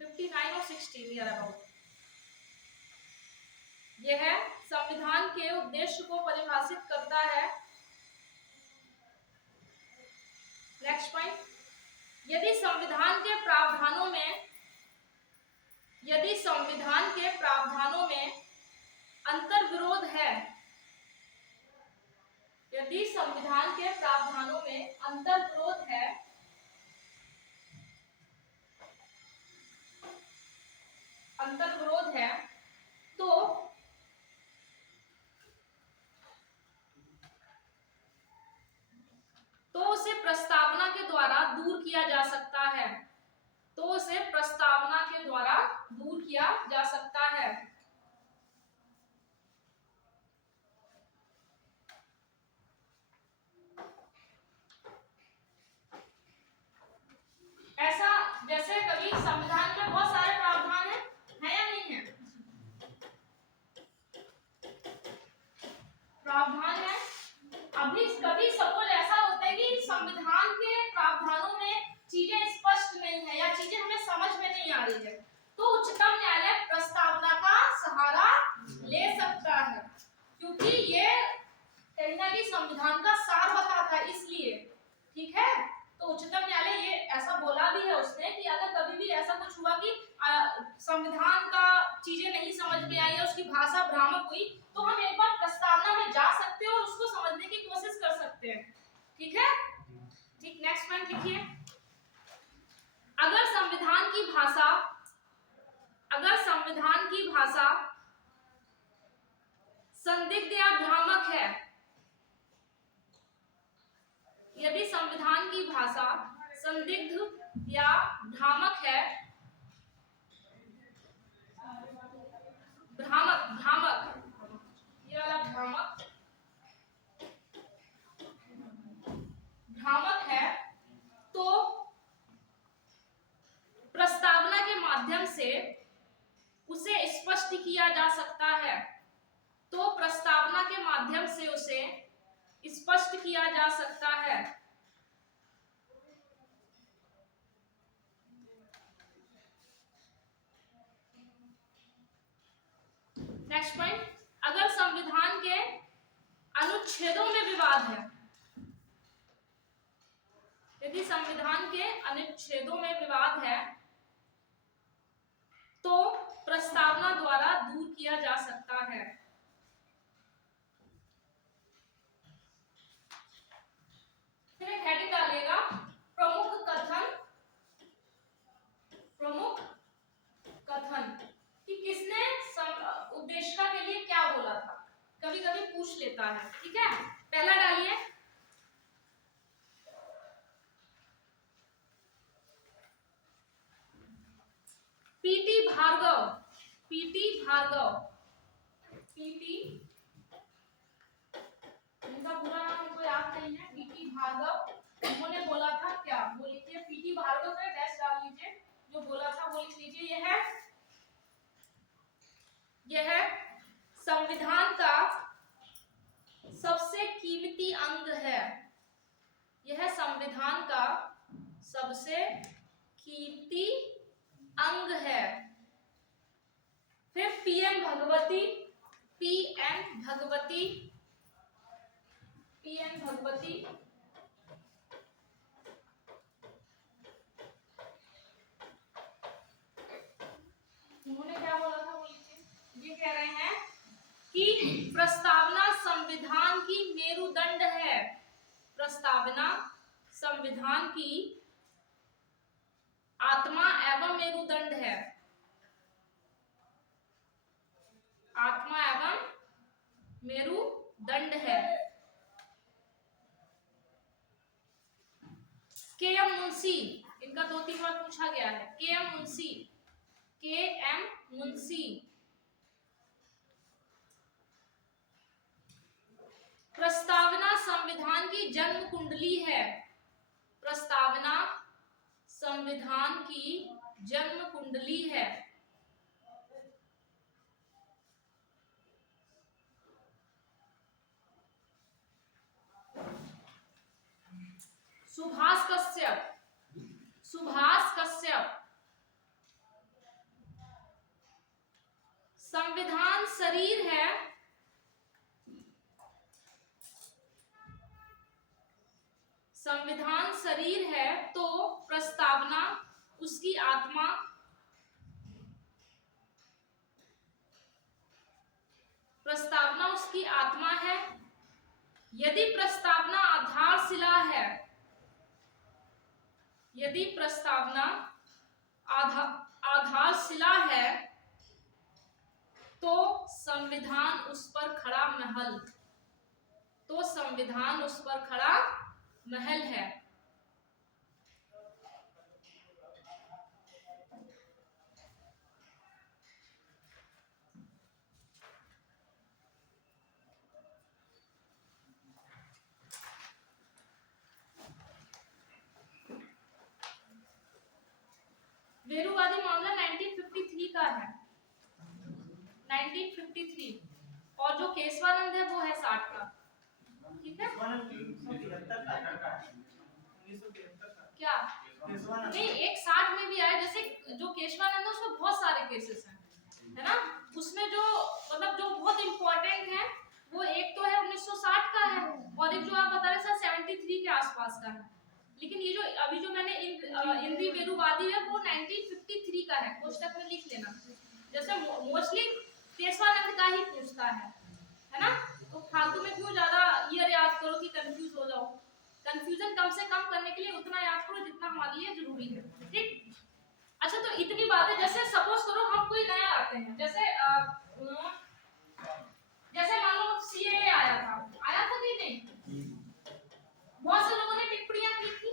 59 और 60 नियर अबाउट। यह संविधान के उद्देश्य को परिभाषित करता है। नेक्स्ट पॉइंट, यदि संविधान के प्रावधानों में संविधान के प्रावधानों में अंतर्विरोध है, तो उसे प्रस्तावना के द्वारा दूर किया जा सकता है, ऐसा जैसे कभी संविधान में बहुत सारे प्रावधान है या नहीं है? प्रावधान है। अभी कभी सपोज ऐसा होता है कि संविधान के प्रावधानों में चीजें स्पष्ट नहीं है या चीजें हमें समझ में नहीं आ रही है, तो उच्चतम न्यायालय प्रस्तावना का सहारा ले सकता है, क्योंकि ये कहीं ना कहीं संविधान का सार बताता है, इसलिए। ठीक है, तो उच्चतम न्यायालय ये ऐसा बोला भी है उसने कि अगर कभी भी ऐसा कुछ हुआ कि संविधान का चीजें नहीं समझ में आई या उसकी भाषा भ्रामक हुई, तो हम एक बार प्रस्तावना में जा सकते हैं और उसको समझने की कोशिश कर सकते हैं। ठीक है, ठीक। नेक्स्ट पॉइंट लिखिए। अगर संविधान की भाषा संदिग्ध या भ्रामक है, यदि संविधान की भाषा संदिग्ध या भ्रामक है, ये वाला भ्रामक है, तो प्रस्तावना के माध्यम से उसे स्पष्ट किया जा सकता है, नेक्स्ट पॉइंट, अगर संविधान के अनुच्छेदों में विवाद है, यदि संविधान के अनुच्छेदों में विवाद है तो प्रस्तावना द्वारा दूर किया जा सकता है। फिर एक हेडिंग डालिएगा, प्रमुख कथन कि किसने उद्देशिका के लिए क्या बोला था, कभी कभी पूछ लेता है। ठीक है, पहला डालिए, पीटी भार्गव, इनका पूरा नाम मुझको याद नहीं है, पीटी भार्गव, उन्होंने बोला था क्या, वो लिखिए, पीटी भार्गव पे डैश डाल लीजिए, जो बोला था वो लिख लीजिए। यह संविधान का सबसे कीमती अंग है, यह संविधान का सबसे कीमती अंग है। फिर पीएम भगवती, उन्होंने क्या बोला था वो लिखिए। ये कह रहे हैं कि प्रस्तावना संविधान की मेरुदंड है, प्रस्तावना संविधान की आत्मा एवं मेरुदंड है, आत्मा एवं मेरुदंड है। के.एम. मुंशी, इनका 2-3 बार पूछा गया है, के.एम. मुंशी प्रस्तावना संविधान की जन्म कुंडली है, प्रस्तावना संविधान की जन्म कुंडली है। सुभाष कश्यप, संविधान शरीर है, संविधान शरीर है तो प्रस्तावना उसकी आत्मा, प्रस्तावना उसकी आत्मा है, यदि प्रस्तावना आधारशिला है, यदि प्रस्तावना आधारशिला है तो संविधान उस पर खड़ा महल, तो संविधान उस पर खड़ा महल है। वेरुवादी मामला 1953 का है, 1953, और जो केशवानंद है वो है 60 का। ठीक है, क्या नहीं, एक 60 में भी आया, जैसे जो केशवानंद है उसमें बहुत सारे केसेस हैं, है ना। उसमें जो मतलब जो बहुत इंपॉर्टेंट है वो एक तो है 1960 का है, और एक जो आप बता रहे हैं 73 के आसपास का है। लेकिन ये जो अभी जो मैंने इंदी वेरुवादी है वो 1953 का है, पुस्तक में लिख लेना। जैसे मोस्टली केशवानंद का ही पूछता है ना। तो फालतू में क्यों ज्यादा ईयर याद करो कि कंफ्यूज हो जाओ। कंफ्यूजन कम से कम करने के लिए उतना याद करो जितना हमारे लिए जरूरी है। ठीक, अच्छा, तो इतनी बातें, जैसे सपोज करो हम कोई नया आते हैं, जैसे मान लो सीए आया था कि नहीं, बहुत से लोगों ने टिप्पणियां की थी,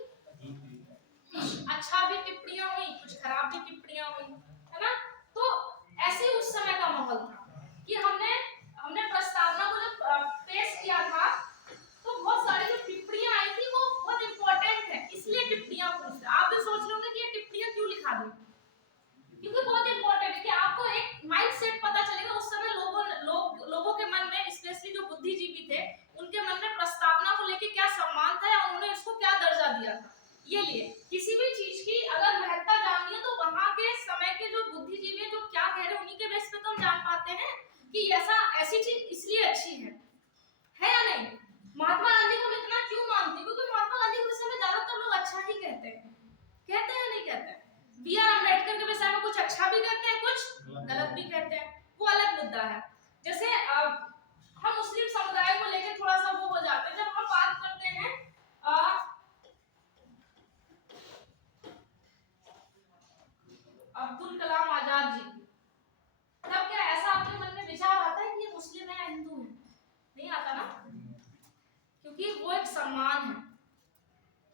अच्छा भी टिप्पणियां हुई, कुछ खराब भी टिप्पणियां हुई, है ना। तो ऐसे उस समय का माहौल था कि हमने प्रस्तावना को जब पेश किया था तो बहुत सारी जो टिप्पणियां आई थी वो बहुत इंपॉर्टेंट है, इसलिए टिप्पणियां पूछते हैं। आप भी सोच रहे होंगे कि ये टिप्पणियां क्यों लिखा दी, क्योंकि बहुत इंपॉर्टेंट है कि आपको एक माइंडसेट पता चलेगा। उस समय लोगों के मन में, स्पेशली जो बुद्धिजीवी थे, उनके मन में प्रस्तावना को लेकर क्या सम्मान था या उन्होंने इसको क्या दर्जा दिया था। ये लिए किसी भी चीज की अगर महत्ता जाननी है तो वहां के समय के जो बुद्धिजीवी जो क्या कह रहे हैं उन्हीं के बेस पे तो हम जान पाते हैं कि ऐसी चीज इसलिए अच्छी है या नहीं। महात्मा गांधी को हम इतना क्यों मानते हैं, क्योंकि महात्मा गांधी के विषय में ज्यादातर लोग अच्छा ही कहते हैं या नहीं कहते हैं। बी आर अम्बेडकर के विषय में कुछ अच्छा भी कहते हैं, कुछ गलत भी कहते हैं, वो अलग मुद्दा है। जैसे हम मुस्लिम समुदाय को लेकर थोड़ा सा वो हो जाते हैं, जब हम बात करते हैं अब्दुल कलाम आजाद जी, तब क्या ऐसा आपके मन में विचार आता है कि ये मुस्लिम है या हिंदू है? नहीं आता ना, क्योंकि वो एक सम्मान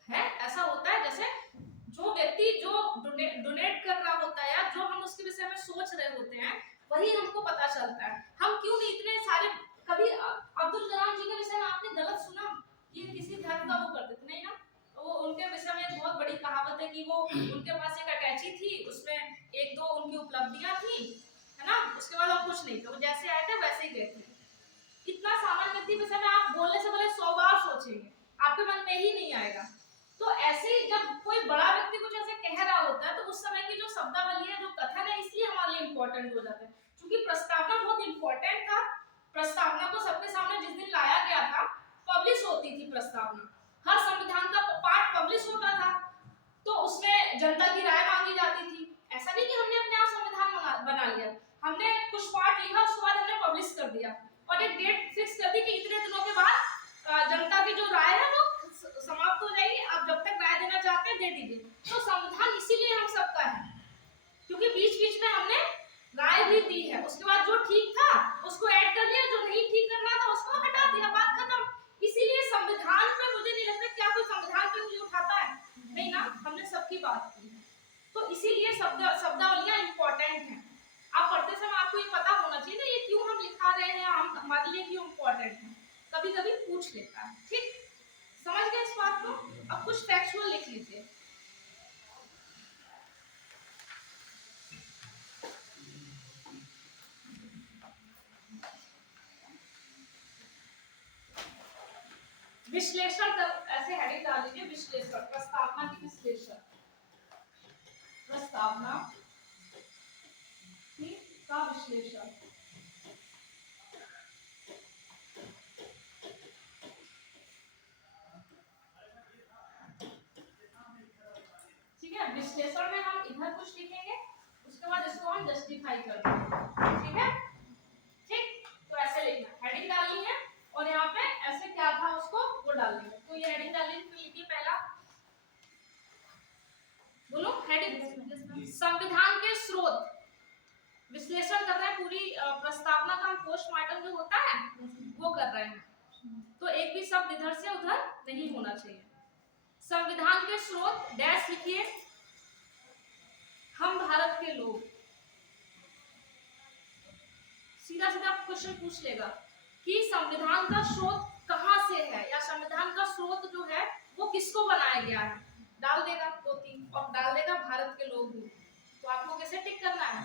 है। ऐसा होता है जैसे जो व्यक्ति जो डोनेट कर रहा होता है या जो हम उसके विषय में सोच रहे होते हैं वही हमको पता चलता है। हम क्यों नहीं इतने सारे, कभी अब्दुल कलाम जी के विषय में आपने गलत सुना कि किसी धर्म का वो करते थे? नहीं ना। वो उनके विषय में एक बहुत बड़ी कहावत है कि वो उनके पास एक अटैची थी, उसमें एक दो उनकी उपलब्धियां थी, है ना, उसके बाद और कुछ नहीं था, वो जैसे आए थे वैसे ही गए थे। इतना सामान्य व्यक्ति के विषय में आप बोलने से पहले 100 बार सोचेंगे, आपके मन में ही नहीं आएगा। तो ऐसे ही जब कोई बड़ा व्यक्ति कुछ ऐसे कह रहा होता है तो उस समय की जो शब्दावली है, जो कथन है, इसलिए हमारे लिए इंपॉर्टेंट हो जाता है। क्योंकि प्रस्तावना बहुत इंपॉर्टेंट था। प्रस्तावना को सबके सामने जिस दिन लाया गया था, पब्लिश होती थी प्रस्तावना, हर संविधान का पार्ट पब्लिश होता था, तो उसमें जनता की राय मांगी जाती थी। ऐसा नहीं कि हमने अपने आप संविधान बना लिया, हमने कुछ पार्ट लिखा, उसके बाद हमने पब्लिश कर दिया और एक डेट फिक्स कर दी कि इतने दिनों के बाद जनता की जो राय है वो समाप्त हो जाएगी, आप जब तक राय देना चाहते हैं दे दीजिए। तो संविधान इसीलिए हम सबका है, क्योंकि बीच बीच में हमने राय भी दी है, उसके बाद जो ठीक था उसको ऐड कर लिया, जो नहीं ठीक करना था उसको हटा दिया, बात खत्म। इसीलिए संविधान पे मुझे नहीं लगता क्या कोई संविधान पे उंगली उठाता है, नहीं ना, हमने सबकी बात की। तो इसीलिए शब्दावलियां इंपॉर्टेंट हैं। आप पढ़ते समय आपको ये पता होना चाहिए ना, ये क्यों हम लिखा रहे हैं, हम हमारे लिए क्यों इंपॉर्टेंट है, कभी कभी पूछ लेता है। ठीक, समझ गए इस बात को? अब कुछ फैक्चुअल लिख लीजिए। विश्लेषण कर, ऐसे हेडिंग डाल लीजिए, विश्लेषण, प्रस्तावना की विश्लेषण, प्रस्तावना का विश्लेषण। ठीक है, विश्लेषण में हम इधर कुछ लिखेंगे, उसके बाद इसको हम जस्टिफाई कर देंगे। ठीक है, ठीक, तो ऐसे लिखना, हेडिंग डालनी है और यहाँ पे ऐसे क्या था डाल देंगे। तो ये हेडिंग डाल लीजिए, फिर लिखिए पहला, बोलो हेडिंग, संविधान के स्रोत। विश्लेषण कर रहे हैं, पूरी प्रस्तावना का पोस्टमार्टम जो होता है वो कर रहे हैं, तो एक भी शब्द इधर से उधर नहीं होना चाहिए। संविधान के स्रोत डैश लिखिए, हम भारत के लोग। सीधा सीधा क्वेश्चन पूछ लेगा कि संविधान का स्रोत कहां से है, या संविधान का स्रोत जो है वो किसको बनाया गया है, डाल देगा 2-3 और डाल देगा भारत के लोग भी। तो आपको कैसे टिक करना है,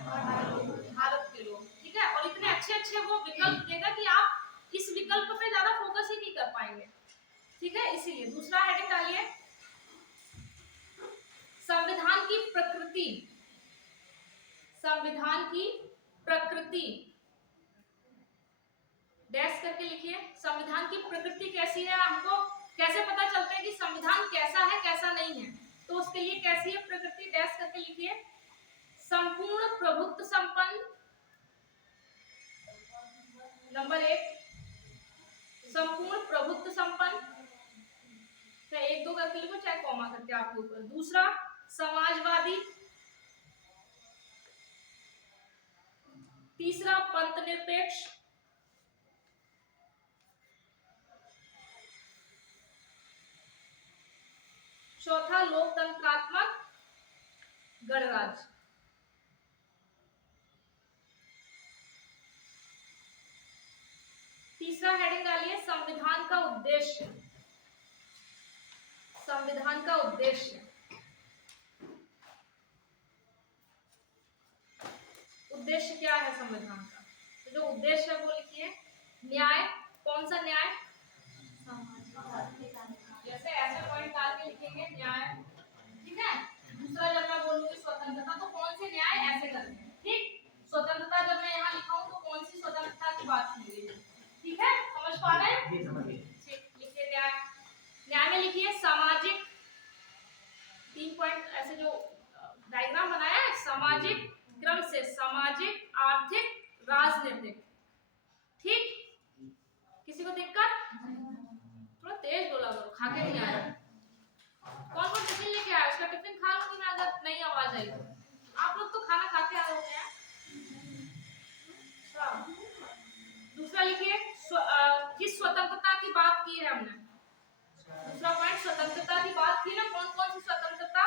भारत के लोग, ठीक है। और इतने अच्छे अच्छे वो विकल्प देगा कि आप इस विकल्प पे ज्यादा फोकस ही नहीं कर पाएंगे, ठीक है। इसीलिए दूसरा हेडिंग डालिए, संविधान की प्रकृति। संविधान की प्रकृति डैश करके लिखिए, संविधान की प्रकृति कैसी है, हमको कैसे पता चलता है कि संविधान कैसा है कैसा नहीं है, तो उसके लिए कैसी है प्रकृति, डैश करके लिखिए, संपूर्ण प्रभुत्व संपन्न। नंबर 1 संपूर्ण प्रभुत्व संपन्न, चाहे 1-2 करके लिखो चाहे कॉमा करके आपके ऊपर। दूसरा समाजवादी। तीसरा पंथ निरपेक्ष। चौथा लोकतंत्रात्मक गणराज्य। तीसरा हेडिंग डालिए, संविधान का उद्देश्य। संविधान का उद्देश्य, उद्देश्य क्या है संविधान का, तो जो उद्देश्य है वो लिखिए, न्याय। कौन सा न्याय, जैसे ऐसे पॉइंट डाल के लिखेंगे न्याय, ठीक है। दूसरा जब मैं बोलूंगी स्वतंत्रता, तो कौन से न्याय ऐसे करते हैं, ठीक। स्वतंत्रता जब मैं यहाँ लिखाऊं तो कौन सी स्वतंत्रता की बात की गई है, ठीक है, समझ पा रहे हैं, ठीक। लिखिए न्याय। न्याय में लिखिए सामाजिक, 3 पॉइंट ऐसे जो डायग्राम बनाया है, सामाजिक क्रम से सामाजिक, आर्थिक, राजनीतिक, ठीक। किसी को दिक्कत, थोड़ा तेज बोला करो, खा के नहीं आया। कौन कौन टिफिन लेके आया, उसका टिफिन खा लो ना, अगर नहीं आवाज आई तो। आप लोग तो खाना खा के आ रहे हैं। दूसरा लिखिए, किस स्वतंत्रता की बात की है हमने, दूसरा पॉइंट स्वतंत्रता की बात की ना, कौन कौन सी स्वतंत्रता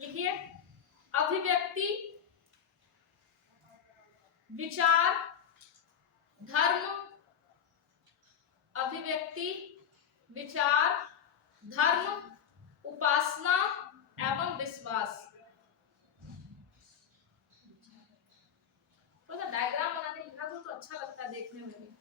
लिखिए, अभिव्यक्ति, विचार, धर्म, अभिव्यक्ति, विचार, धर्म, उपासना एवं विश्वास। थोड़ा सा डायग्राम बना के लिखा तो अच्छा लगता है देखने में भी।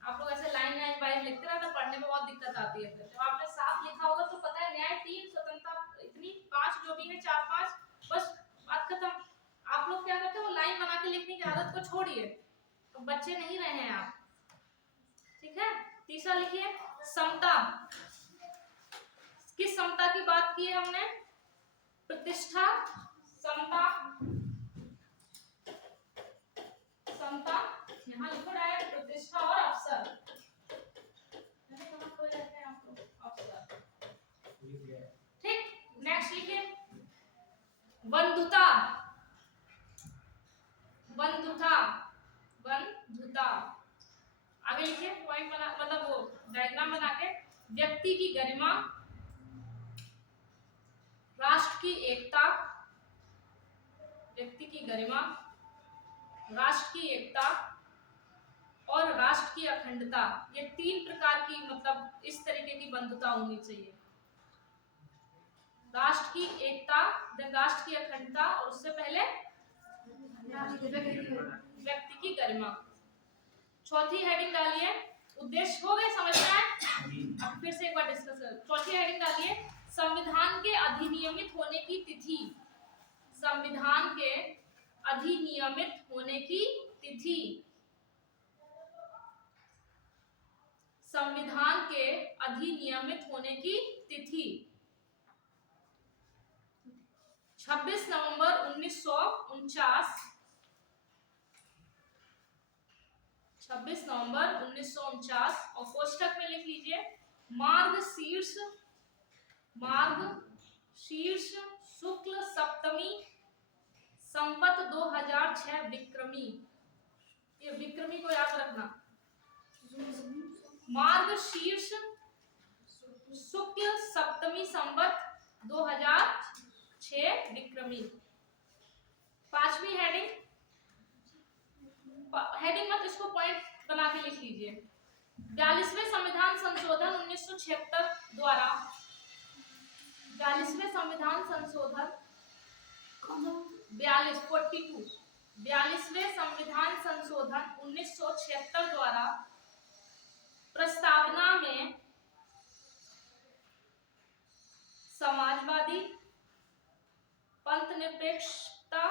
आप लोग ऐसे लाइन लाइन वाइज लिखते रहे तो पढ़ने में बहुत दिक्कत आती है। जब आपने साफ लिखा होगा तो पता है न्याय 3, स्वतंत्रता इतनी, 5 जो भी है 4-5, बस बात खत्म। आप लोग क्या करते हो, लाइन बना के लिखने की आदत को छोड़िए, तो बच्चे नहीं रहे हैं आप, ठीक है। तीसरा लिखिए समता। किस समता की बात की है हमने, प्रतिष्ठा, समता, समता यहाँ लिखो डायरेक्ट, प्रतिष्ठा और अवसर। ठीक, नेक्स्ट लिखिए बंधुता। बंधुता, बंधुता, आगे लिखिए पॉइंट बना, मतलब वो डायग्राम बना के, व्यक्ति की गरिमा, राष्ट्र की एकता, व्यक्ति की गरिमा, राष्ट्र की एकता और राष्ट्र की अखंडता, ये 3 प्रकार की, मतलब इस तरीके की बंधुता होनी चाहिए। राष्ट्र की एकता, राष्ट्र की अखंडता, और उससे पहले व्यक्ति की गरिमा। चौथी हेडिंग डालिए, उद्देश्य हो गए, समझ में आए, अब फिर से एक बार डिस्कस करें। चौथी हेडिंग डालिए, संविधान के अधिनियमित होने की तिथि। संविधान के अधिनियमित होने की तिथि। संविधान के अधिनियमित होने की तिथि 26 नवंबर 1949, 26 नवंबर 1949 और कोष्टक में लिख लीजिए मार्ग शीर्ष शुक्ल सप्तमी संवत 2006 विक्रमी। ये विक्रमी को याद रखना। मार्ग शीर्ष शुक्ल सप्तमी संवत 2006 विक्रमी। 5वीं हेडिंग मत इसको पॉइंट बना के लिख लीजिए। 42वें संविधान संशोधन 1976 द्वारा 42वें संविधान संशोधन 42वें संविधान संशोधन 1976 द्वारा प्रस्तावना में समाजवादी पंथनिरपेक्षता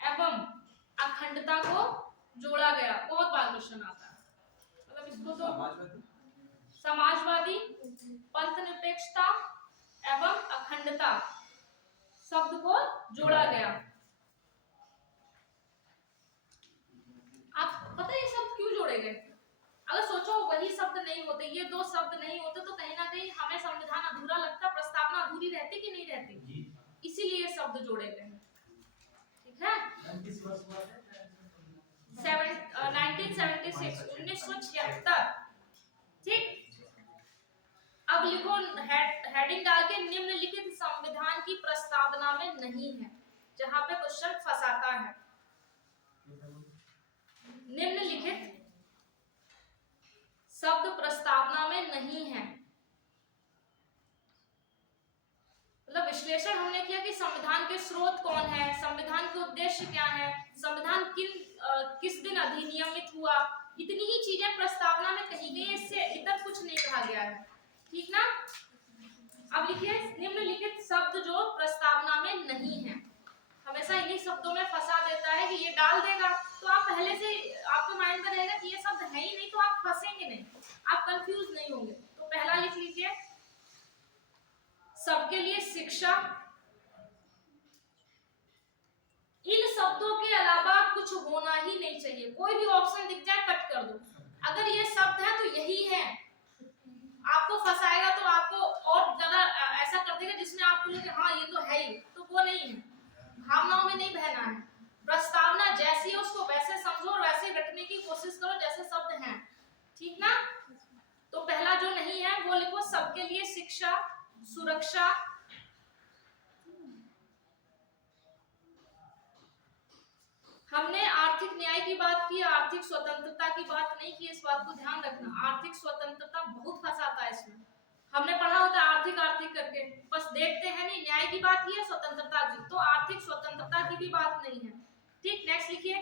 एवं अखंडता को जोड़ा गया। बहुत बार क्वेश्चन आता है, मतलब इसको तो समाजवादी पंथनिरपेक्षता एवं अखंडता शब्द को जोड़ा गया। आप पता है ये शब्द क्यों जोड़े गए? अगर सोचो वही शब्द नहीं होते, ये दो शब्द नहीं होते तो कहीं ना कहीं हमें संविधान अधूरा लगता, प्रस्तावना अधूरी रहती कि नहीं रहती? इसीलिए ये शब्द जोड़े गए। ठीक है, 1976। ठीक, अब लिखो हेडिंग डाल के निम्नलिखित संविधान की प्रस्तावना में नहीं है, जहां पे क्वेश्चन फंसाता है। निम्नलिखित शब्द प्रस्तावना में नहीं है, मतलब विश्लेषण हमने किया कि संविधान के स्रोत कौन है, संविधान के उद्देश्य क्या है, संविधान किस दिन अधिनियमित हुआ, इतनी ही चीजें प्रस्तावना में कही गई, इससे इतर कुछ नहीं कहा गया है। ठीक ना? अब लिखिए निम्नलिखित शब्द जो प्रस्तावना में नहीं है। हमेशा इन्हीं शब्दों में फंसा देता है कि ये डाल देगा तो आप पहले से आपके माइंड में रहेगा कि ये शब्द है ही नहीं, तो आप फंसेंगे नहीं, आप कंफ्यूज नहीं होंगे। तो पहला लिख लीजिए सबके लिए शिक्षा। इन शब्दों के अलावा कुछ होना ही नहीं चाहिए, कोई भी ऑप्शन दिख जाए कट कर दो। अगर ये शब्द है तो यही है, आपको फंसाएगा तो आपको और ज्यादा ऐसा कर देगा जिसमें आपको लगे हाँ ये तो है ही, तो वो नहीं है। भावनाओं में नहीं बहना है, प्रस्तावना जैसी है उसको वैसे समझो और वैसे रखने की कोशिश करो जैसे शब्द हैं। ठीक ना? तो पहला जो नहीं है वो लिखो सबके लिए शिक्षा, सुरक्षा, हमने आर्थिक न्याय की बात की, आर्थिक स्वतंत्रता की बात नहीं की, इस बात को ध्यान रखना। आर्थिक स्वतंत्रता बहुत फंसाता है इसमें, हमने पढ़ा होता है आर्थिक करके, बस देखते हैं नहीं, न्याय की बात की है स्वतंत्रता की, तो आर्थिक स्वतंत्रता की भी बात नहीं है। ठीक, नेक्स्ट लिखिए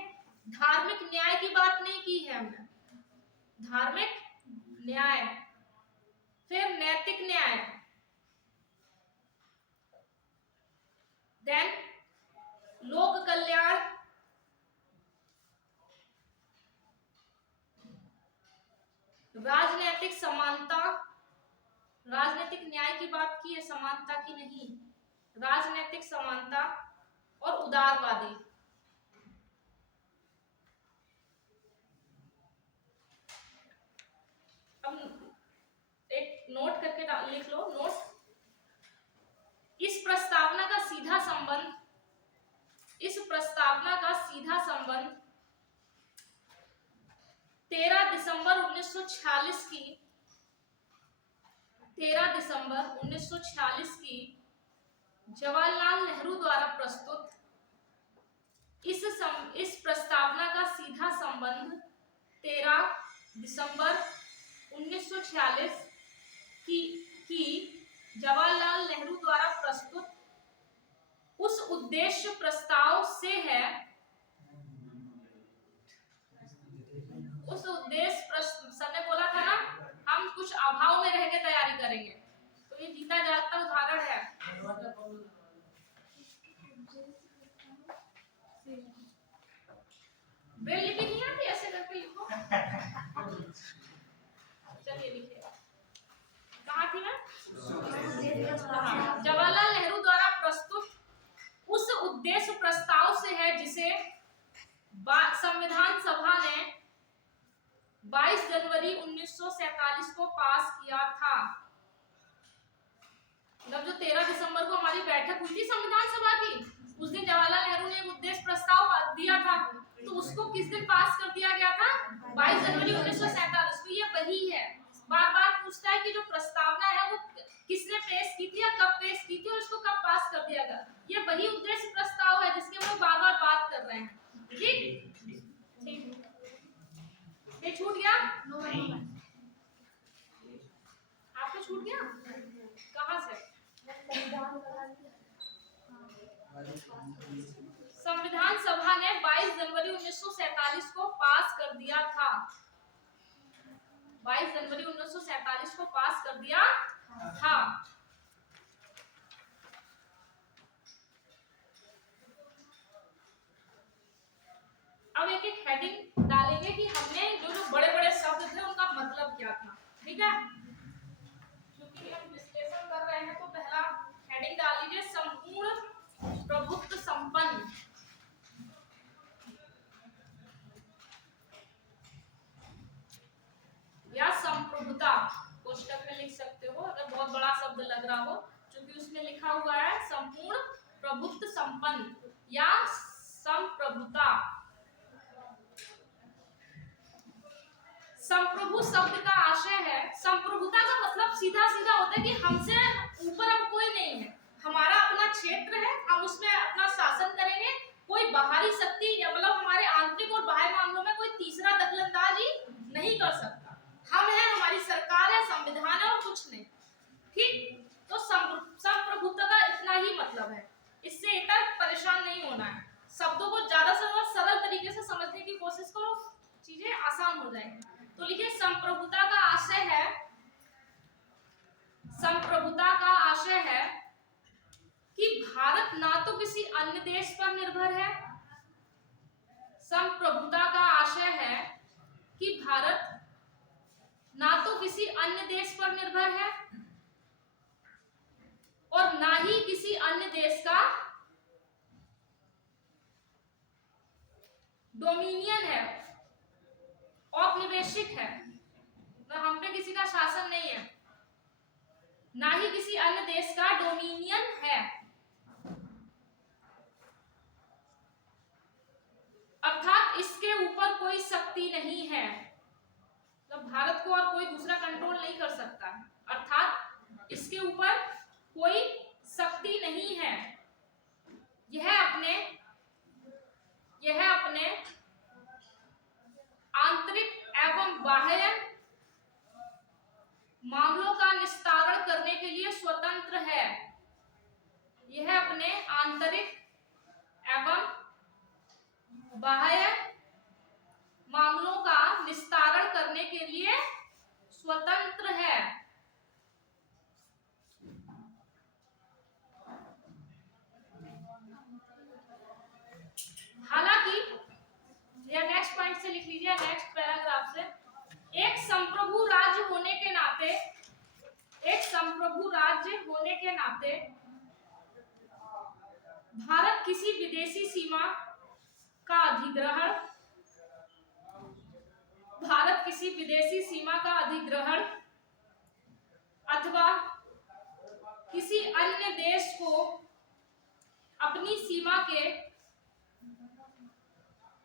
धार्मिक न्याय की बात नहीं की है हमने, धार्मिक न्याय, फिर नैतिक न्याय, देन लोक कल्याण, राजनीतिक समानता, राजनीतिक न्याय की बात की है, समानता की नहीं, राजनीतिक समानता, और उदारवादी। अब एक नोट करके लिख लो, नोट, इस प्रस्तावना का सीधा संबंध 13 दिसंबर 1946 की जवाहरलाल नेहरू द्वारा प्रस्तुत इस प्रस्तावना का सीधा संबंध 13 दिसंबर 1946 की जवाहरलाल नेहरू द्वारा प्रस्तुत उस उद्देश्य प्रस्ताव से है, उस उद्देश्य सबने बोला था ना हम कुछ अभाव में रह के तैयारी करेंगे, तो ये जीता जागता उदाहरण है। ब्रेल लिपि नहीं आती, ऐसे करके लिखो। चलिए लिखिए, कहाँ थी मैं? जवाहरलाल नेहरू द्वारा प्रस्तुत उस उद्देश्य प्रस्ताव से है जिसे 22 जनवरी 1947 को पास किया था। मतलब जो 13 दिसंबर को हमारी बैठक हुई थी संविधान सभा की, उस दिन जवाहरलाल नेहरू ने एक उद्देश्य प्रस्ताव दिया था, तो उसको किस दिन पास कर दिया गया था? 22 जनवरी 1947 को। ये वही है, बार बार पूछता है कि जो प्रस्तावना है वो किसने पेश की थी या कब पेश की थी और उसको कब पास कर दिया गया। ये वही उद्देश्य प्रस्ताव है जिसके हम लोग बार बार बात कर रहे हैं। ठीक ठीक, ये छूट गया? आपको छूट गया? कहाँ से? संविधान सभा ने 22 जनवरी 1947 को पास कर दिया था। 22 जनवरी 1947 को पास कर दिया था। अब एक एक हेडिंग डालेंगे कि हमने जो बड़े बड़े शब्द थे उनका मतलब क्या था। ठीक है, क्योंकि हम विश्लेषण कर रहे हैं तो पहला हेडिंग डाल लीजिए संपूर्ण प्रभुत्व संपन्न। या संप्रभुता कोष्टक में लिख सकते हो अगर बहुत बड़ा शब्द लग रहा हो, क्योंकि उसमें लिखा हुआ है संपूर्ण प्रभुत्व संपन्न या संप्रभुता। संप्रभु शब्द का आशय है, संप्रभुता का मतलब सीधा सीधा होता है कि हमसे ऊपर अब कोई नहीं है, हमारा अपना क्षेत्र है, हम उसमें अपना शासन करेंगे, कोई बाहरी शक्ति या मतलब हमारे आंतरिक और बाह्य मामलों में कोई तीसरा दखलंदाजी नहीं कर सकता। हम हैं, हमारी सरकार है, संविधान है और कुछ नहीं। ठीक, तो संप्रभुता का इतना ही मतलब है, इससे इतना परेशान नहीं होना है। शब्दों को ज्यादा से ज्यादा सरल तरीके से समझने की कोशिश करो, चीजें आसान हो जाएंगी। तो लिखिए संप्रभुता का आशय है, संप्रभुता का आशय है कि भारत ना तो किसी अन्य देश पर निर्भर है, संप्रभुता का आशय है कि भारत ना तो किसी अन्य देश पर निर्भर है और ना ही किसी अन्य देश का डोमिनियन है, औपनिवेशिक है, तो हम पे किसी का शासन नहीं है, ना ही किसी अन्य देश का डोमिनियन है। अर्थात इसके ऊपर कोई शक्ति नहीं है, तो भारत को और कोई दूसरा कंट्रोल नहीं कर सकता, अर्थात इसके ऊपर कोई शक्ति नहीं है। यह अपने आंतरिक एवं बाह्य मामलों का निस्तारण करने के लिए स्वतंत्र है। यह अपने आंतरिक एवं बाह्य मामलों का निस्तारण करने के लिए स्वतंत्र है। हालांकि या नेक्स्ट पॉइंट से लिख लीजिए, नेक्स्ट पैराग्राफ से, एक संप्रभु राज्य होने के नाते, एक संप्रभु राज्य होने के नाते भारत किसी विदेशी सीमा का अधिग्रहण, भारत किसी विदेशी सीमा का अधिग्रहण अथवा किसी अन्य देश को अपनी सीमा के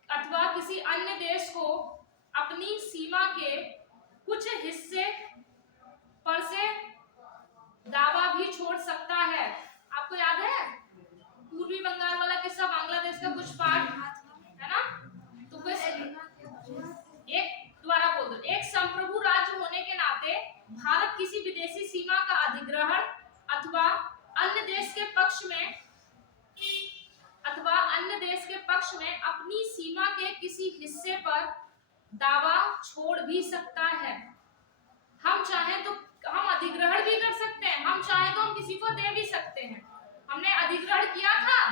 अथवा किसी अन्य देश को अपनी सीमा के कुछ हिस्से पर से दावा भी छोड़ सकता है। आपको याद है पूर्वी बंगाल वाला किस्सा, बांग्लादेश का कुछ पार्ट है ना, तो कुछ एक द्वारा बोल दो, एक संप्रभु राज्य होने के नाते भारत किसी विदेशी सीमा का अधिग्रहण अथवा अन्य देश के पक्ष में अपनी सीमा के किसी हिस्से पर दावा छोड़ भी सकता है। हम चाहे तो हम अधिग्रहण भी कर सकते हैं, हम चाहे तो हम किसी को दे भी सकते हैं। हमने अधिग्रहण किया था,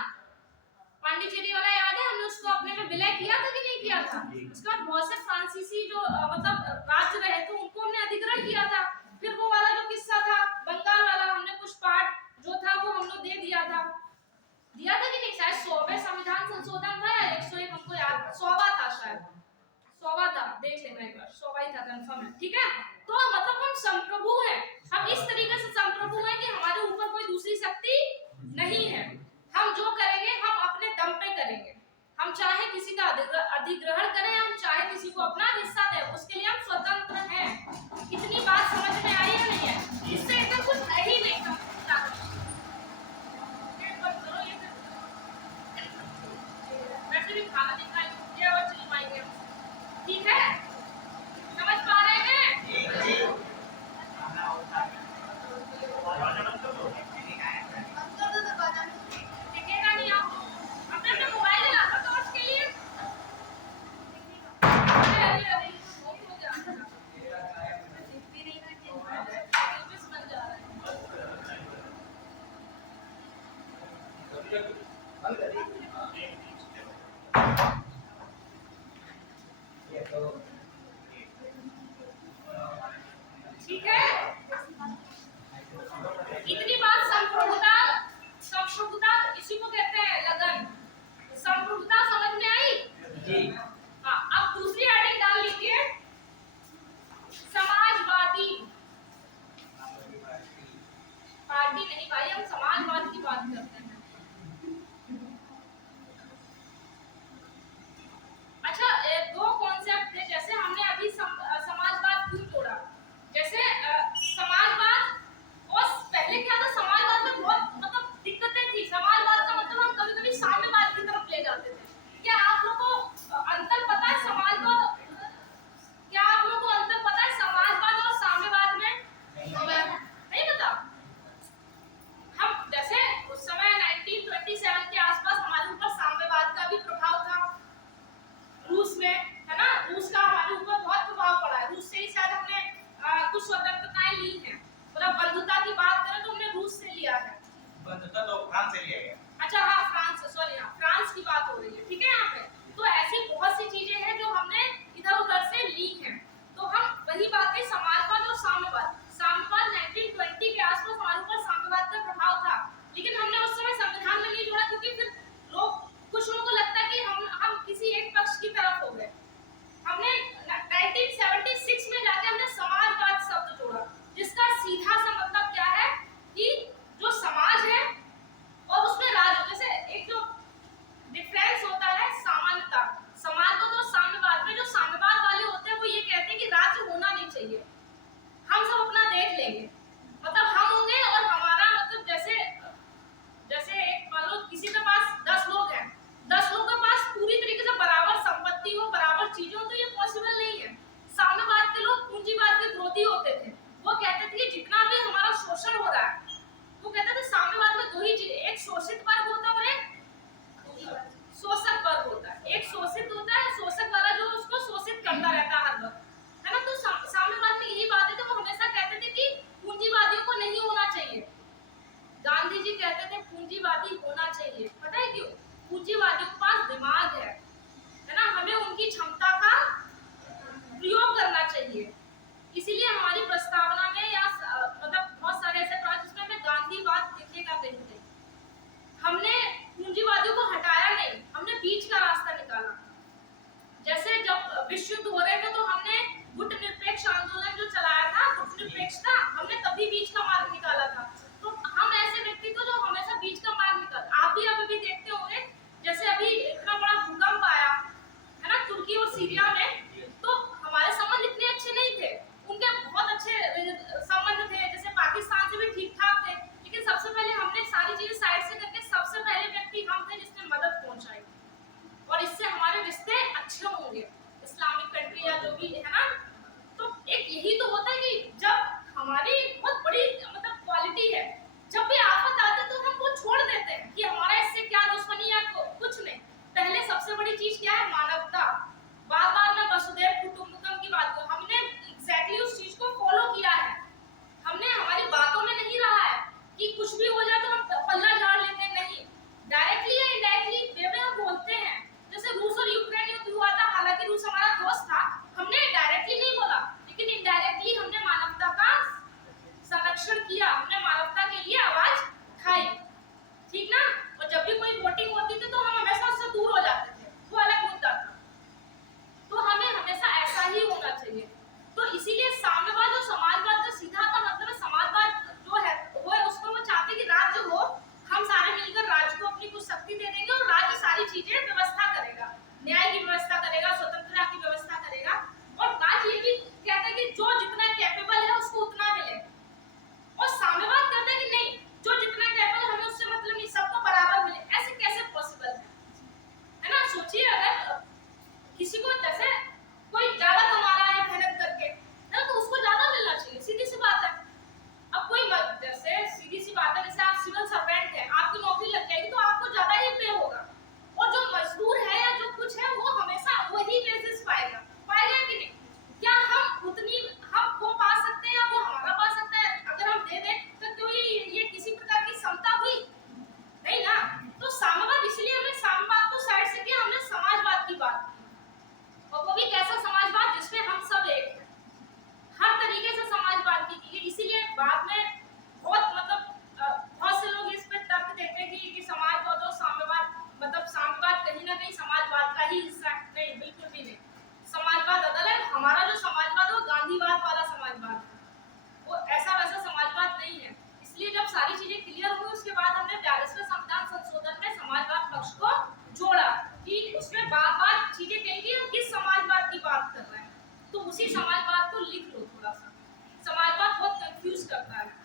पांडिचेरी वाला याद है, हमने उसको अपने में विलय किया था कि नहीं किया था। उसके बाद बहुत से फ्रांसीसी जो मतलब राज्य रहे थे उनको हमने अधिग्रहण किया था। फिर वो वाला जो किस्सा था बंगाल वाला, हमने कुछ पार्ट जो था वो हम लोग दे दिया था कि नहीं। शायद 100वें संविधान संशोधन था या 101, हमको याद 100वां था, शायद 100वां था, देख लेना एक बार, 100वां ही था। था, कंफर्म है, ठीक है। तो मतलब हम संप्रभु हैं, हम इस तरीके से संप्रभु हैं कि हमारे ऊपर कोई दूसरी शक्ति नहीं है। हम जो करेंगे हम अपने दम पे करेंगे, हम चाहे किसी का अधिग्रहण करें, हम चाहे किसी को अपना हिस्सा दें, उसके लिए हम स्वतंत्र हैं। इतनी बात समझ में आई है नहीं है? इससे इतना कुछ है ही नहीं। वैसे भी खाना नहीं खाएंगे और चली पाएंगे, ठीक है? समझ पा रहे हैं? दिखेगा नहीं आपको, अपने अपने मोबाइल ले लाना तो उसके लिए। अरे अरे हो जाएगा, वापस बन जा रहा है, ठीक है? इतनी बात संप्रभुता, संप्रभुता इसी को कहते हैं लगन। संप्रभुता समझ में आई? जी। हाँ, अब दूसरी हेडिंग डाल लीजिए, समाजवादी पार्टी। नहीं भाई, हम समाजवाद की बात करते हैं। अच्छा, दो कॉन्सेप्ट थे, जैसे हमने अभी समाजवाद क्यों जोड़ा, जैसे समाजवाद और पहले क्या था, समाजवाद में बहुत मतलब दिक्कतें थी। समाजवाद का मतलब हम कभी-कभी साम्यवाद की तरफ ले जाते थे। क्या आप लोगों को अंतर पता है समाजवाद, क्या आप लोगों को अंतर पता है समाजवाद और साम्यवाद में? नहीं पता? हम जैसे उस समय 1927 के आसपास हमारे ऊपर साम्यवाद का भी प्रभाव था, रूस में, है ना? रूस का हमारे ऊपर बहुत प्रभाव पड़ा है। रूस से ही शायद हमने कुछ स्वतंत्रताएं ली हैं। मतलब बंधुता की बात करें तो हमने रूस से लिया है। बंधुता तो फ्रांस से लिया गया। अच्छा हाँ, फ्रांस से, सॉरी हाँ, फ्रांस की बात हो रही है, ठीक है यहाँ पे। तो ऐसी बहुत सी चीजें हैं जो हमने इधर उधर से ली हैं। तो हम वही बात है, समाजवाद और साम्यवाद। साम्यवाद 1920 के आसपास हमारे ऊपर साम्यवाद का प्रभाव था, लेकिन हमने उस समय संविधान में नहीं जोड़ा, क्योंकि फिर कुछ लोगों को लगता है कि हम किसी एक पक्ष की तरफ हो गए। हमने 1976 में जाके हमने समाजवाद शब्द जोड़ा, जिसका सीधा सा मतलब क्या है कि जो समाज है और उसमें राज्य, जैसे एक जो डिफरेंस होता है सामान्यता, समाजवाद और साम्यवाद में जो साम्यवाद वाले होते हैं वो ये कहते हैं कि राज्य होना नहीं चाहिए, हम सब अपना देख लेंगे। मतलब हम होंगे और हमारा मतलब जैसे एक मान लो किसी के पास 10 लोग हैं, 10 लोगों के पास पूरी तरीके से बराबर संपत्ति हो, बराबर चीजें हो, तो ये पॉसिबल नहीं है। साम्यवाद के लोग पूंजीवाद के विरोधी होते थे। वो कहते थे कि जितना भी हमारा शोषण हो रहा है, वो कहते थे साम्यवाद में दो ही चीजें, एक शोषित वर्ग होता है और एक शोषक वर्ग होता है। एक शोषित होता है, शोषक वाला जो उसको शोषित करता रहता है हर वक्त, है ना? तो साम्यवाद में यही बात है। तो वो हमेशा कहते थे कि पूंजीवादियों को नहीं होना चाहिए। गांधी जी कहते थे पूंजीवादी होना चाहिए, पता है क्यों? पूंजीवादियों के पास दिमाग है ना? हमें उनकी क्षमता का प्रयोग करना चाहिए। इसीलिए हमारी प्रस्तावना में या मतलब बहुत सारे ऐसे पॉइंट जिसमें हमें गांधीवाद दिखेगा कहीं कहीं। हमने पूंजीवादियों को हटाया नहीं, हमने बीच का रास्ता निकाला। जैसे जब विश्व युद्ध हो रहे थे तो हमने गुट निरपेक्ष आंदोलन जो चलाया था, गुट निरपेक्षता, हमने तभी बीच का मार्ग निकाला था। तो हम ऐसे व्यक्ति को जो हमेशा बीच का मार्ग निकाल, आप भी अभी देखते होंगे, जैसे अभी इतना बड़ा भूकंप आया है ना तुर्की और सीरिया में, तो हमारे संबंध इतने अच्छे नहीं थे, उनके बहुत अच्छे संबंध थे, जैसे पाकिस्तान से भी ठीक ठाक थे, लेकिन सबसे पहले हमने सारी चीजें साइड से करके सबसे पहले व्यक्ति हम थे जिसने मदद पहुंचाई, और इससे हमारे रिश्ते अच्छे होंगे इस्लामिक कंट्री या जो भी है ना। तो एक यही तो होता है कि जब हमारी बहुत बड़ी मतलब क्वालिटी है, जब भी आफत आती है तो हम वो छोड़ देते हैं कि हमारा इससे क्या दुश्मनी है, कुछ नहीं। पहले सबसे बड़ी चीज क्या है? मानवता। बार बार मैं वसुधैव कुटुंबकम की बात करूं, हमने एग्जैक्टली उस चीज को फॉलो किया है। हमने हमारी बातों में नहीं रहा है कि कुछ भी हो जाए तो हम पल्ला झाड़ लेते हैं, नहीं, डायरेक्टली या इनडायरेक्टली वे में हम बोलते हैं। जैसे रूस और यूक्रेन युद्ध हुआ था, हालांकि रूस हमारा दोस्त था, हमने डायरेक्टली नहीं बोला, लेकिन इनडायरेक्टली हमने मानवता का संरक्षण किया, हमने मानवता के लिए आवाज उठाई, ठीक ना? और जब भी कोई वोटिंग होती थी तो हम हमेशा उससे दूर हो जाते थे, वो अलग मुद्दा था। समाजवाद को लिख लो थोड़ा सा, समाजवाद बहुत कंफ्यूज करता है।